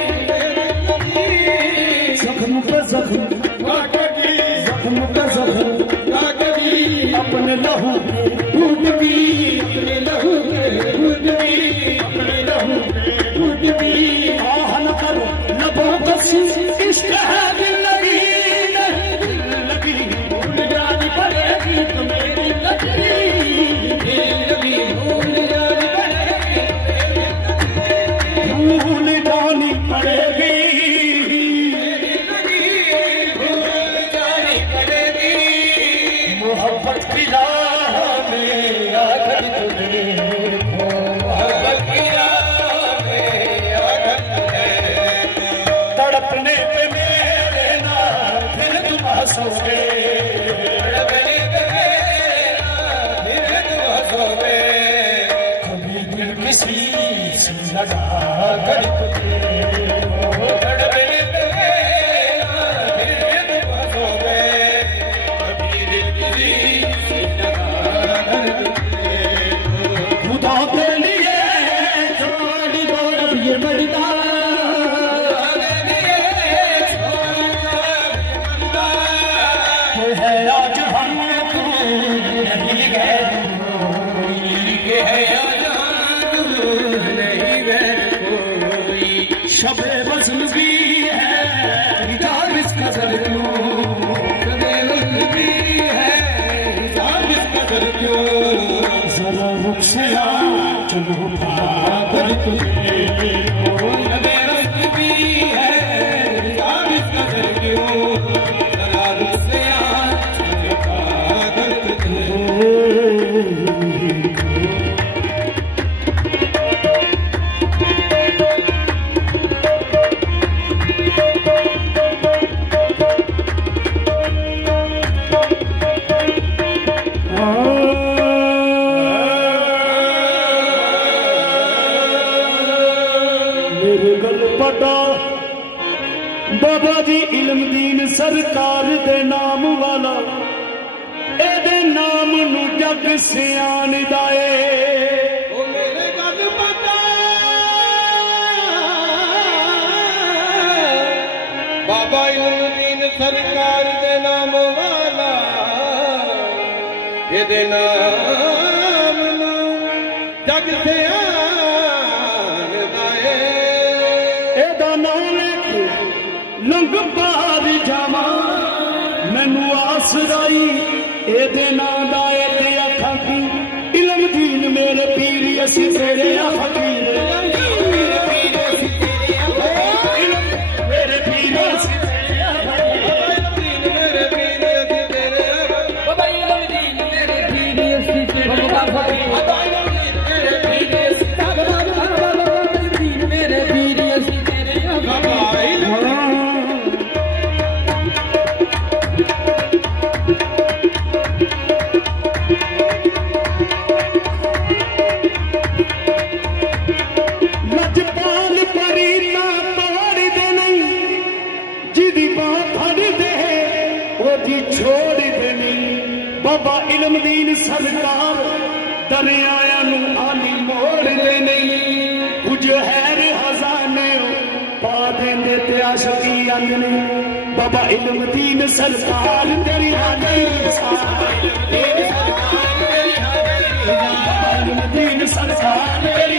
जख्म का जख्म, जख्म का जख्म अपने लहू टूट भी, अपने लहू टूट भी, अपने लहू टूट भी। आहन पर लबों बस इश्क है दिल लगी नहीं, दिल लगी भूल जानी पड़ेगी। तुम्हें दिल लगी भूल जानी पड़ेगी। भूल जानी पड़ेगी। भूल जानी पड़ेगी। मोहब्बत की राह में आकर तुम्हें मोहब्बत की राह में आकर तड़पने पे मेरे ना फिर तुम हंसोगे। तड़पने पे मेरा फिर तुम हंसोगे। कभी दिल किसी से लगा कर तुझे तड़पने पे मेरा फिर तुम हंसोगे। कभी दिल किसी से लगा कर तुझे खुदा के लिए छोड़ दो अब ये मरदा। है आज हम नहीं गए कोई, है आज हम नहीं गए कोई। सरकार दे नाम वाला एदे नाम नू जग सियान दाए ओ मेरे गल पता बाबा इल्मुद्दीन सरकार दे नाम वाला एदे नाम नू जग सियान दाए एदा नाम लेके लंघ पार जावा मैनू आसराई एदे ना दाए ते आखा की इल्म दीन मेरे पीर असी तेरे फकीर मेरे पीर असी छोड़ देनी बाबा इल्मुद्दीन सरकार दरियाया नू आली मोड़ लेनी कुछ हैर हजाने पा देंदे ते आशिकी अंदने बाबा इल्मुद्दीन सरकार तेरी इल्मुद्दीन सरकार तेरी सरकार तेरी सरकार तेरी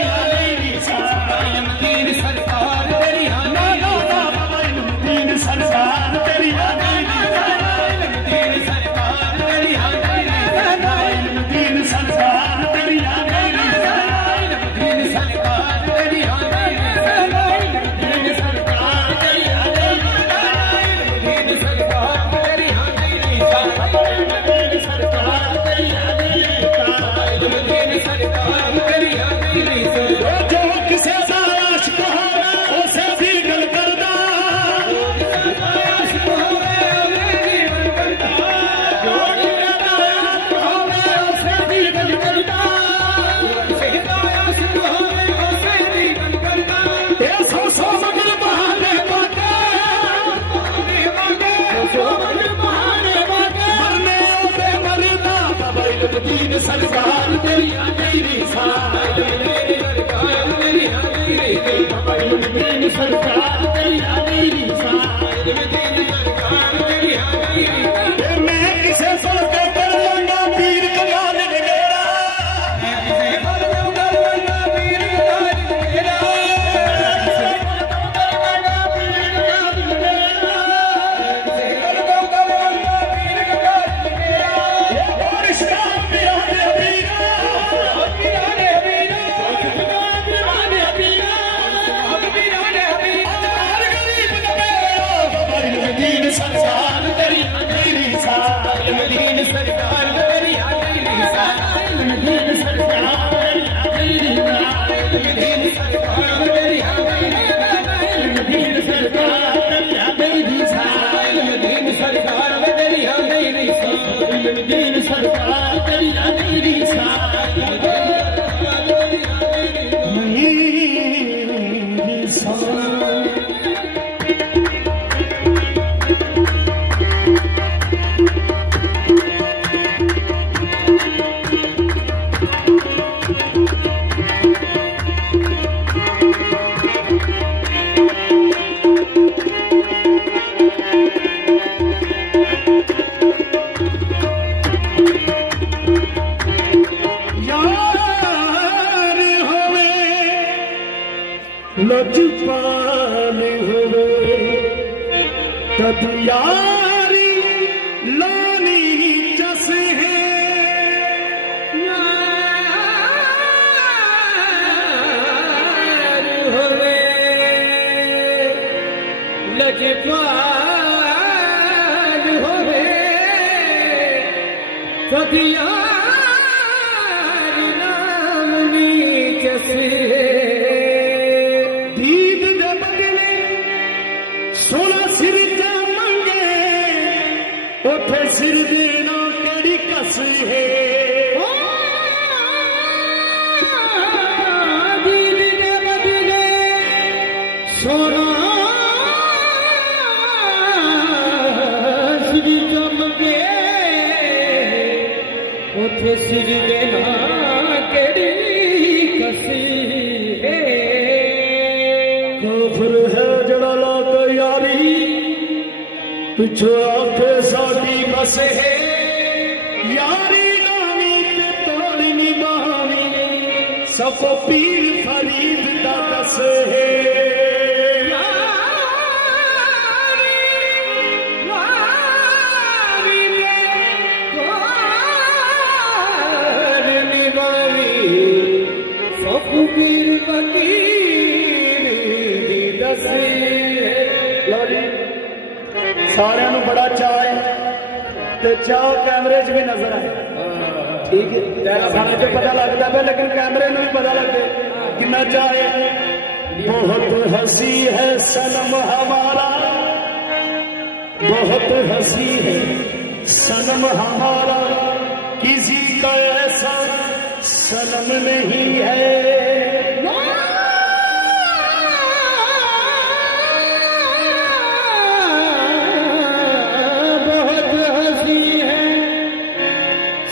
सरकार मैं किसे सुन के कर लूंगा पीर कमाल मेरा सरकार तेरी सरकार लजपाल होवे तब यारी लानी जस है यार होवे लजपाल होवे तब यारी लानी जस है सिर देना केड़ी कस है दीन दे बदले सोना उठे सिर देना केड़ी कसी काफिर है जड़ा ला तैयारी पिछो आके साडी बस है यारी नामी ते तोड़ी निभावी सबको पीर फरीद दा दस है सारे बड़ा चाह है तो चाह कैमरे च भी नजर आए ठीक है सारे जो पता लगता है लेकिन कैमरे में भी पता लगे कितना चाह है बहुत हंसी है सनम हमारा बहुत हंसी है सनम हमारा किसी का ऐसा सनम नहीं है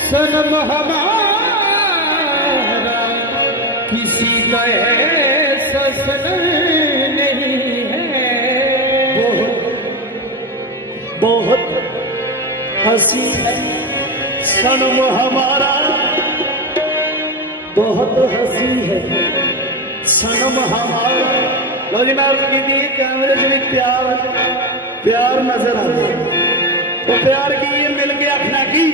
सनम हमारा किसी का ऐसा सनम नहीं है बहुत हंसी है सनम हमारा बहुत हंसी है सनम हमारा लो जी मैं की थी कैमरे से भी प्यार नजर आ रहा तो प्यार की ये मिल गया आखना की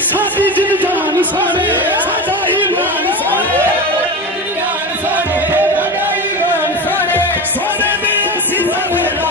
साडी जिंदगान सारे साडा ईमान सारे सोने में सिवा मेरा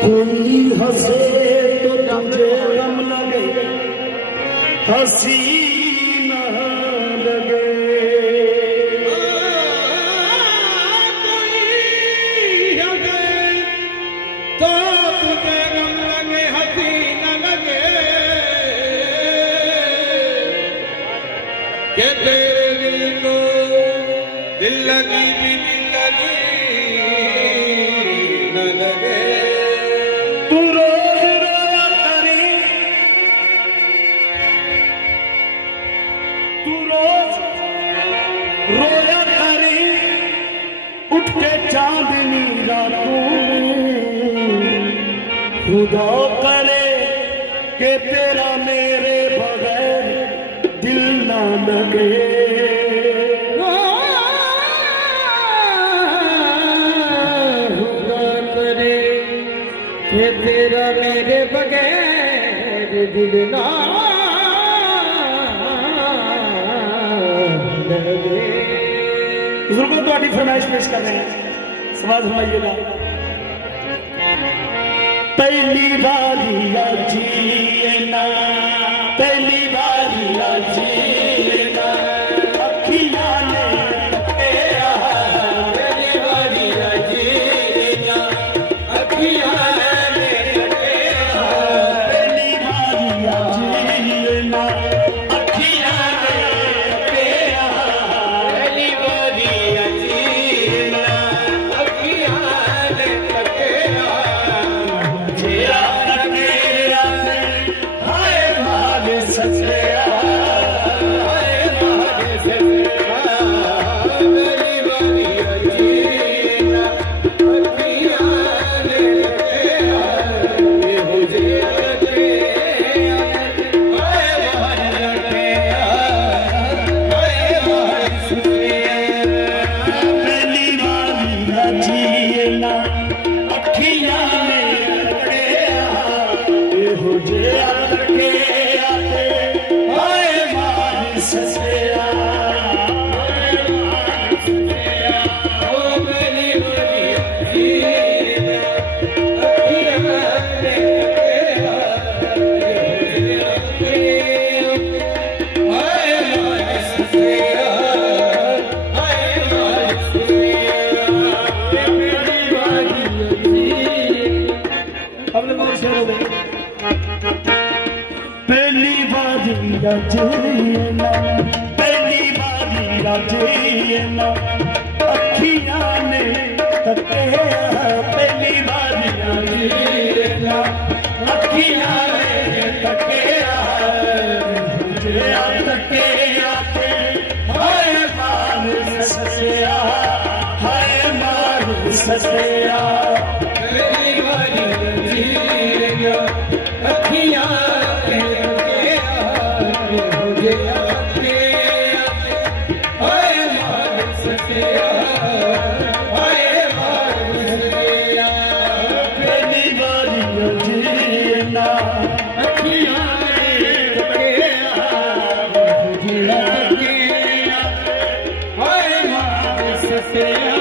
कोई हंसे तो तुझे गम लगे, हंसी न लगे। कोई हंसे तो तुझे गम लगे, हंसी न लगे। के तेरे दिल को दिल लगी भी दिल लगी न लगे। तू रोज रोया करी, तू रोज रोया करी, उठ के चांदनी रातों में। खुदा करे कि तेरा मेरे बगैर दिल ना लगे। ये तेरा मेरे बगैर दिल ना लगे। बुजुर्गों तो फरमाइश पेश कर रहे हैं, समाज फरमाइएगा। पहली बारी जिए ना, पहली बारी जिए ना, अखियां ने तेरा पहली बारी जिए ना, अखियां ने तेरा। पहली बारी जिए ना, अखियां ने तेरा। पहली बारी जिए ना, अखियां ने तेरा। तेरा तेरा हाय भाग सचया, हाय भाग सचया। पहली बारी जिए ना, अखियां ने तेरा। ये हो जिया हाय भाग सचया, हाय भाग सचया। पहली बारी जिए ना, अखियां ने तेरा। ये हो जिया के आते हाय भाग सचया। ओ पहली बारी जिए ना, अखियां ने तेरा। हाय भाग सचया, हाय भाग सचया। पहली बारी हमने बहुत शेर हो गए। पहली बारी जिए ना, पहली बारी जिए ना, अखियां ने तके। पहली बारी जिए ना, अखियां ने तके। मुझे तके आते हाय मार सचया, हाय मार सचया। पहली बारी जिए ना, अखियां ने तेरा। मुझे आते हाय भाग सचया, हाय भाग सचया। पहली बारी जिए ना, अखियां ने तेरा। मुझे आते हाय भाग सचया,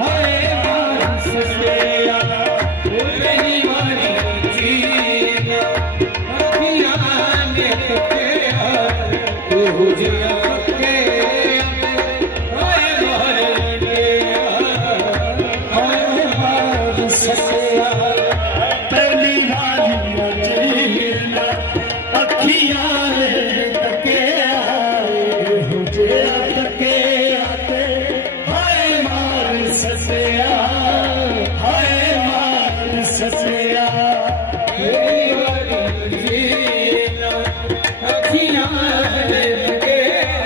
हाय भाग सचया। पहली बारी जिए ना, अखियां ने तेरा। मुझे आते हाय भाग सचया, हाय भाग सचया। पहली बारी जिए ना, अखियां ने तके। मुझे तके आते हाय मार सचया, हाय मार सचया। पहली बारी जिए ना, अखियां ने तेरा।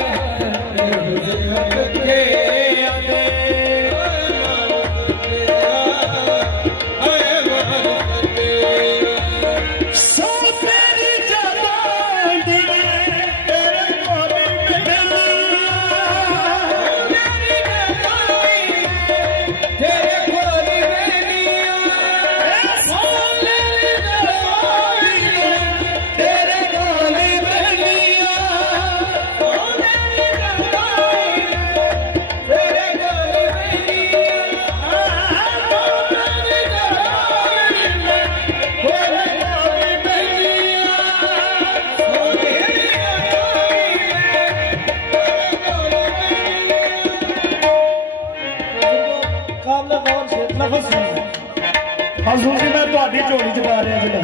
ਤੁਹਾਡੀ ਝੋਲੀ ਚ ਪਾ ਰਿਹਾ ਜਿਹੜਾ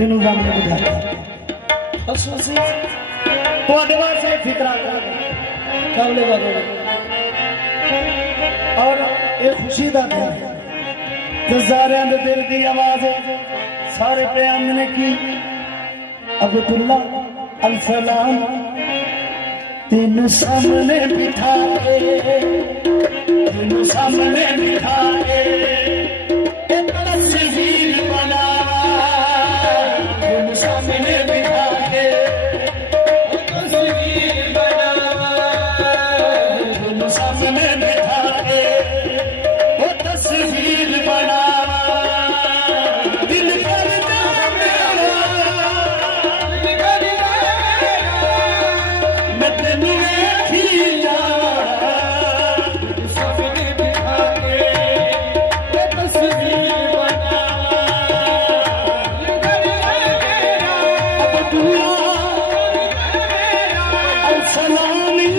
ਇਹਨੂੰ ਰੰਗ ਨੇ ਬਿਠਾਇਆ ਅਸੂ ਸੀ ਤੁਹਾਡੇ ਵਾਸਤੇ ਫਿਕਰਾ ਕਾਬਲੇ ਵਾਲੇ और ये खुशी का दिन तो सारे दिल की आवाज सारे प्यान ने की अब्दुल्ला अल सलाम तेन सामने बिठा के तेन सामने बिठा के तस्वीर बना तेन सामने बिठा के तस्वीर बना तेन सामने बिठा के वो तस्वीर बना दिल कर मैं तेनू देखी जा सामने बिठा के वो तस्वीर बना अब्दुल्ला अल सलामी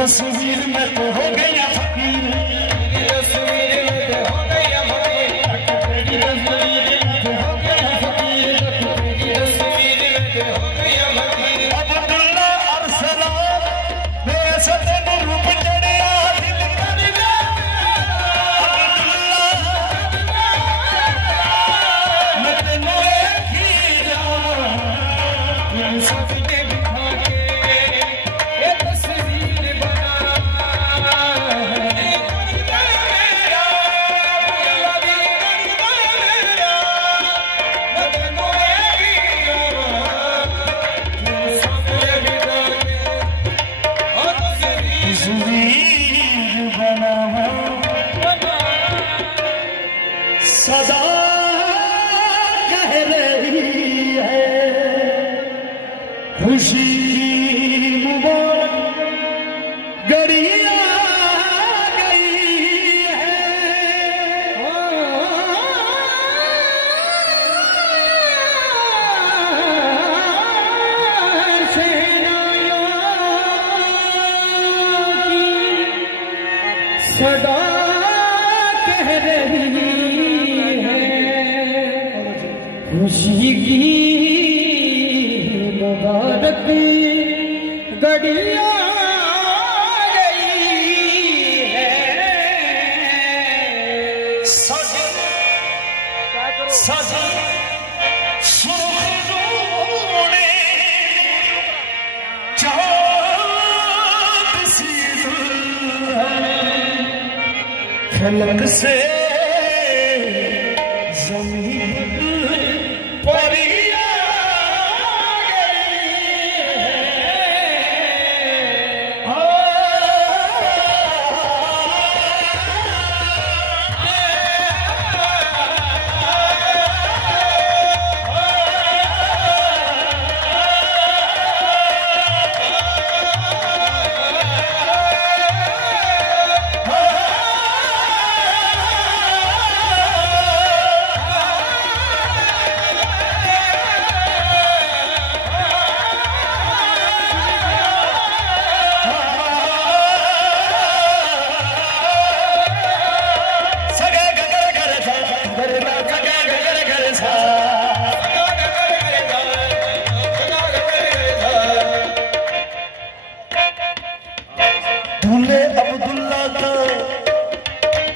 तस्वीर में तो हो गया फकीर तस्वीर में तो हो गया फकीर तस्वीर में तो हो गया फकीर तस्वीर में तो हो गया फकीर अब्दुल्ला अल सलाम मैं सतन रूप चढ़िया दिल कर जा अब्दुल्ला मैं तेनू देखी जा सपने बिठा के ये तस्वीर सदा कह रही है खुशी मुबारक घड़िया गई है सेनायों की सदा कह रही खुशी की मुबारक घड़िया गई है सजन सजन सुरूने चाँद सी फलक से जमीन परिया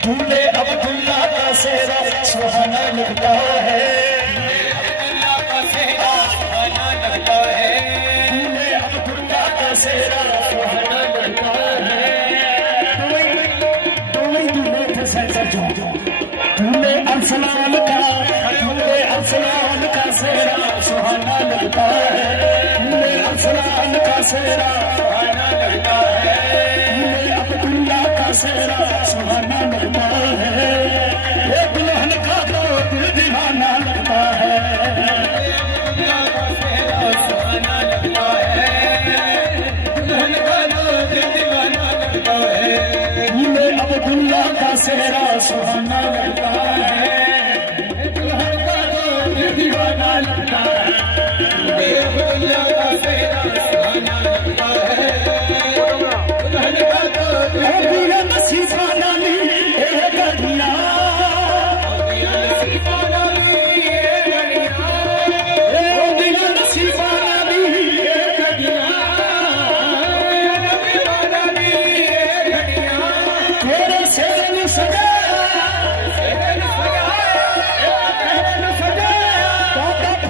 दूल्हे अब्दुल्ला का सेहरा सुहाना लगता है अब्दुल्ला का सेहरा सुहाना लगता है दूल्हे अब्दुल्ला का सेहरा सुहाना लगता है दूल्हे थे सेहरा जो दूल्हे अरसलान का सेहरा सुहाना लगता है दूल्हे अरसलान का सेहरा सुहाना लगता है दूल्हे अब्दुल्ला का सेहरा सुहाना लगता है, एक दुल्हन का तो दिल दीवाना लगता है। सेहरा सुहाना लगता है, दुल्हन का तो दीवाना लगता है, दुल्हन का सेहरा सुहाना लगता है, दुल्हन का तो नसीबाना ली गलिया, नसीबाना ली गलिया, नसीबाना ली गलिया, तेरे सेहरे ने सजाया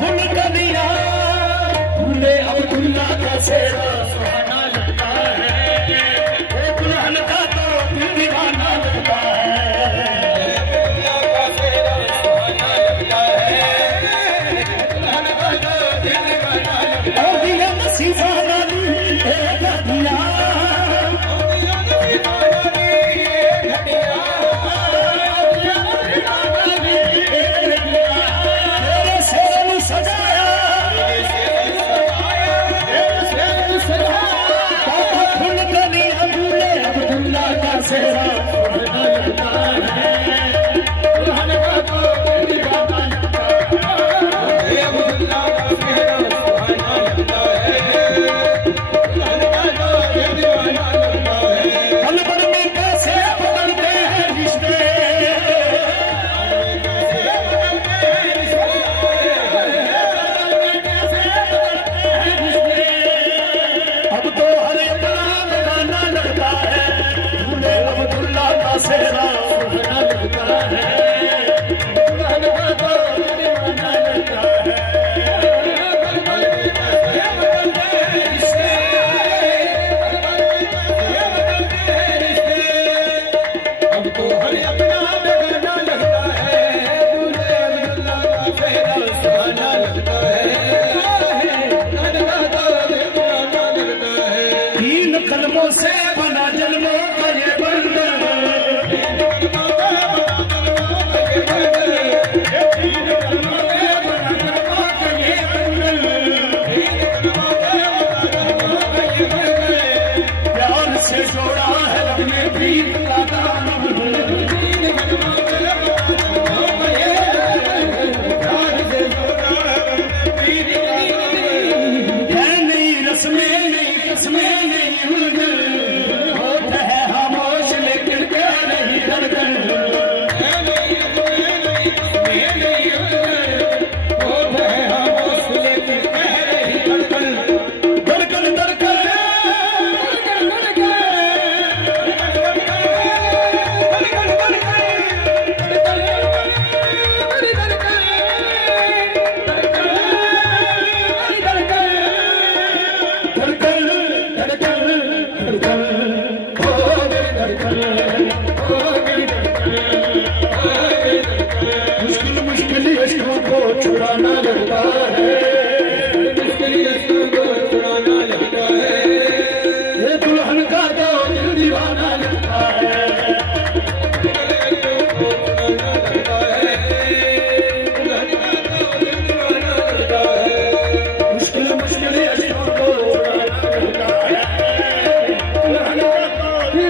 फूल कलिया, दूल्हे अब्दुल्ला का सेहरा सुहाना लगता है, दुल्हन का तो दीवाना लगता है, दुल्हन का सेहरा सुहाना लगता है, दुल्हन का तो दीवाना लगता है, दिया नसीबाना ली गलिया, सेहरा सुहाना लगता है, दुल्हन का तो दीवाना लगता है, अब्दुल्ला का सेहरा सुहाना लगता है, दुल्हन का तो दीवाना लगता है, पल भर में कैसे बदलते हैं रिश्ते, अब तो हर इतना बेगाना लगता है, अब्दुल्ला का सेहरा सुहाना लगता है, दुल्हन का तो दीवाना लगता है, अब तो हर अपना बेगाना लगता है, दूल्हे अब्दुल्ला का सेहरा सुहाना लगता है, दुल्हन का तो दीवाना लगता है, तीन कलमों से बना जन्मों का ये से जोड़ा है अपने प्रीत का दामन, नई रस्में नई कस्में नई उलझन, होता है खामोश लेकिन क्या नहीं धड़कन, होता है खामोश लेकिन क्या नहीं धड़कन, धड़कन धड़कन मुश्किल मुश्किल अश्कों को छुड़ाना लगता है, मुश्किल अश्कों को छुड़ाना लगता है, ये दुल्हन का तो दीवाना लगता है, मुश्किल मुश्किल अश्कों को छुड़ाना लगता है,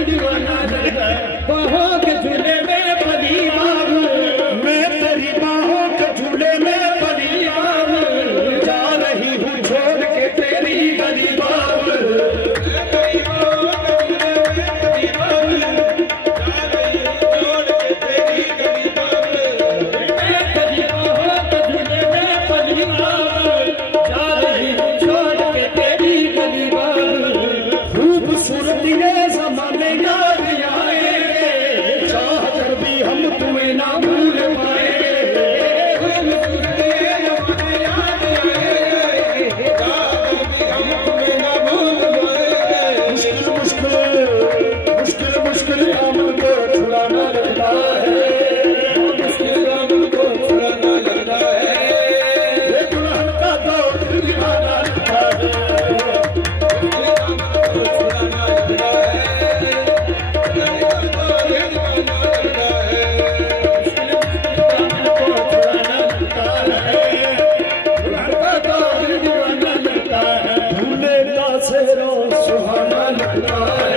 दीवाना लगता है, बाहों के झूले में पली बाब, मैं तेरी बाहों के झूले में पली बाब, जा रही हूँ छोड़ के तेरी गली बाब, खूबसूरत ये ज़माने याद आएंगे, चाह कर भी हम तुम्हें ना भूल पाएंगे, खूबसूरत ये ज़माने याद आएंगे, चाह कर भी हम तुम्हें ना भूल पाएंगे, मुश्किल मुश्किल मुश्किल मुश्किल दामन को छुड़ाना लगता है, मुश्किल दामन को छुड़ाना लगता है, ये दुल्हन का तो दीवाना लगता है, सेहरा सुहाना लगता है।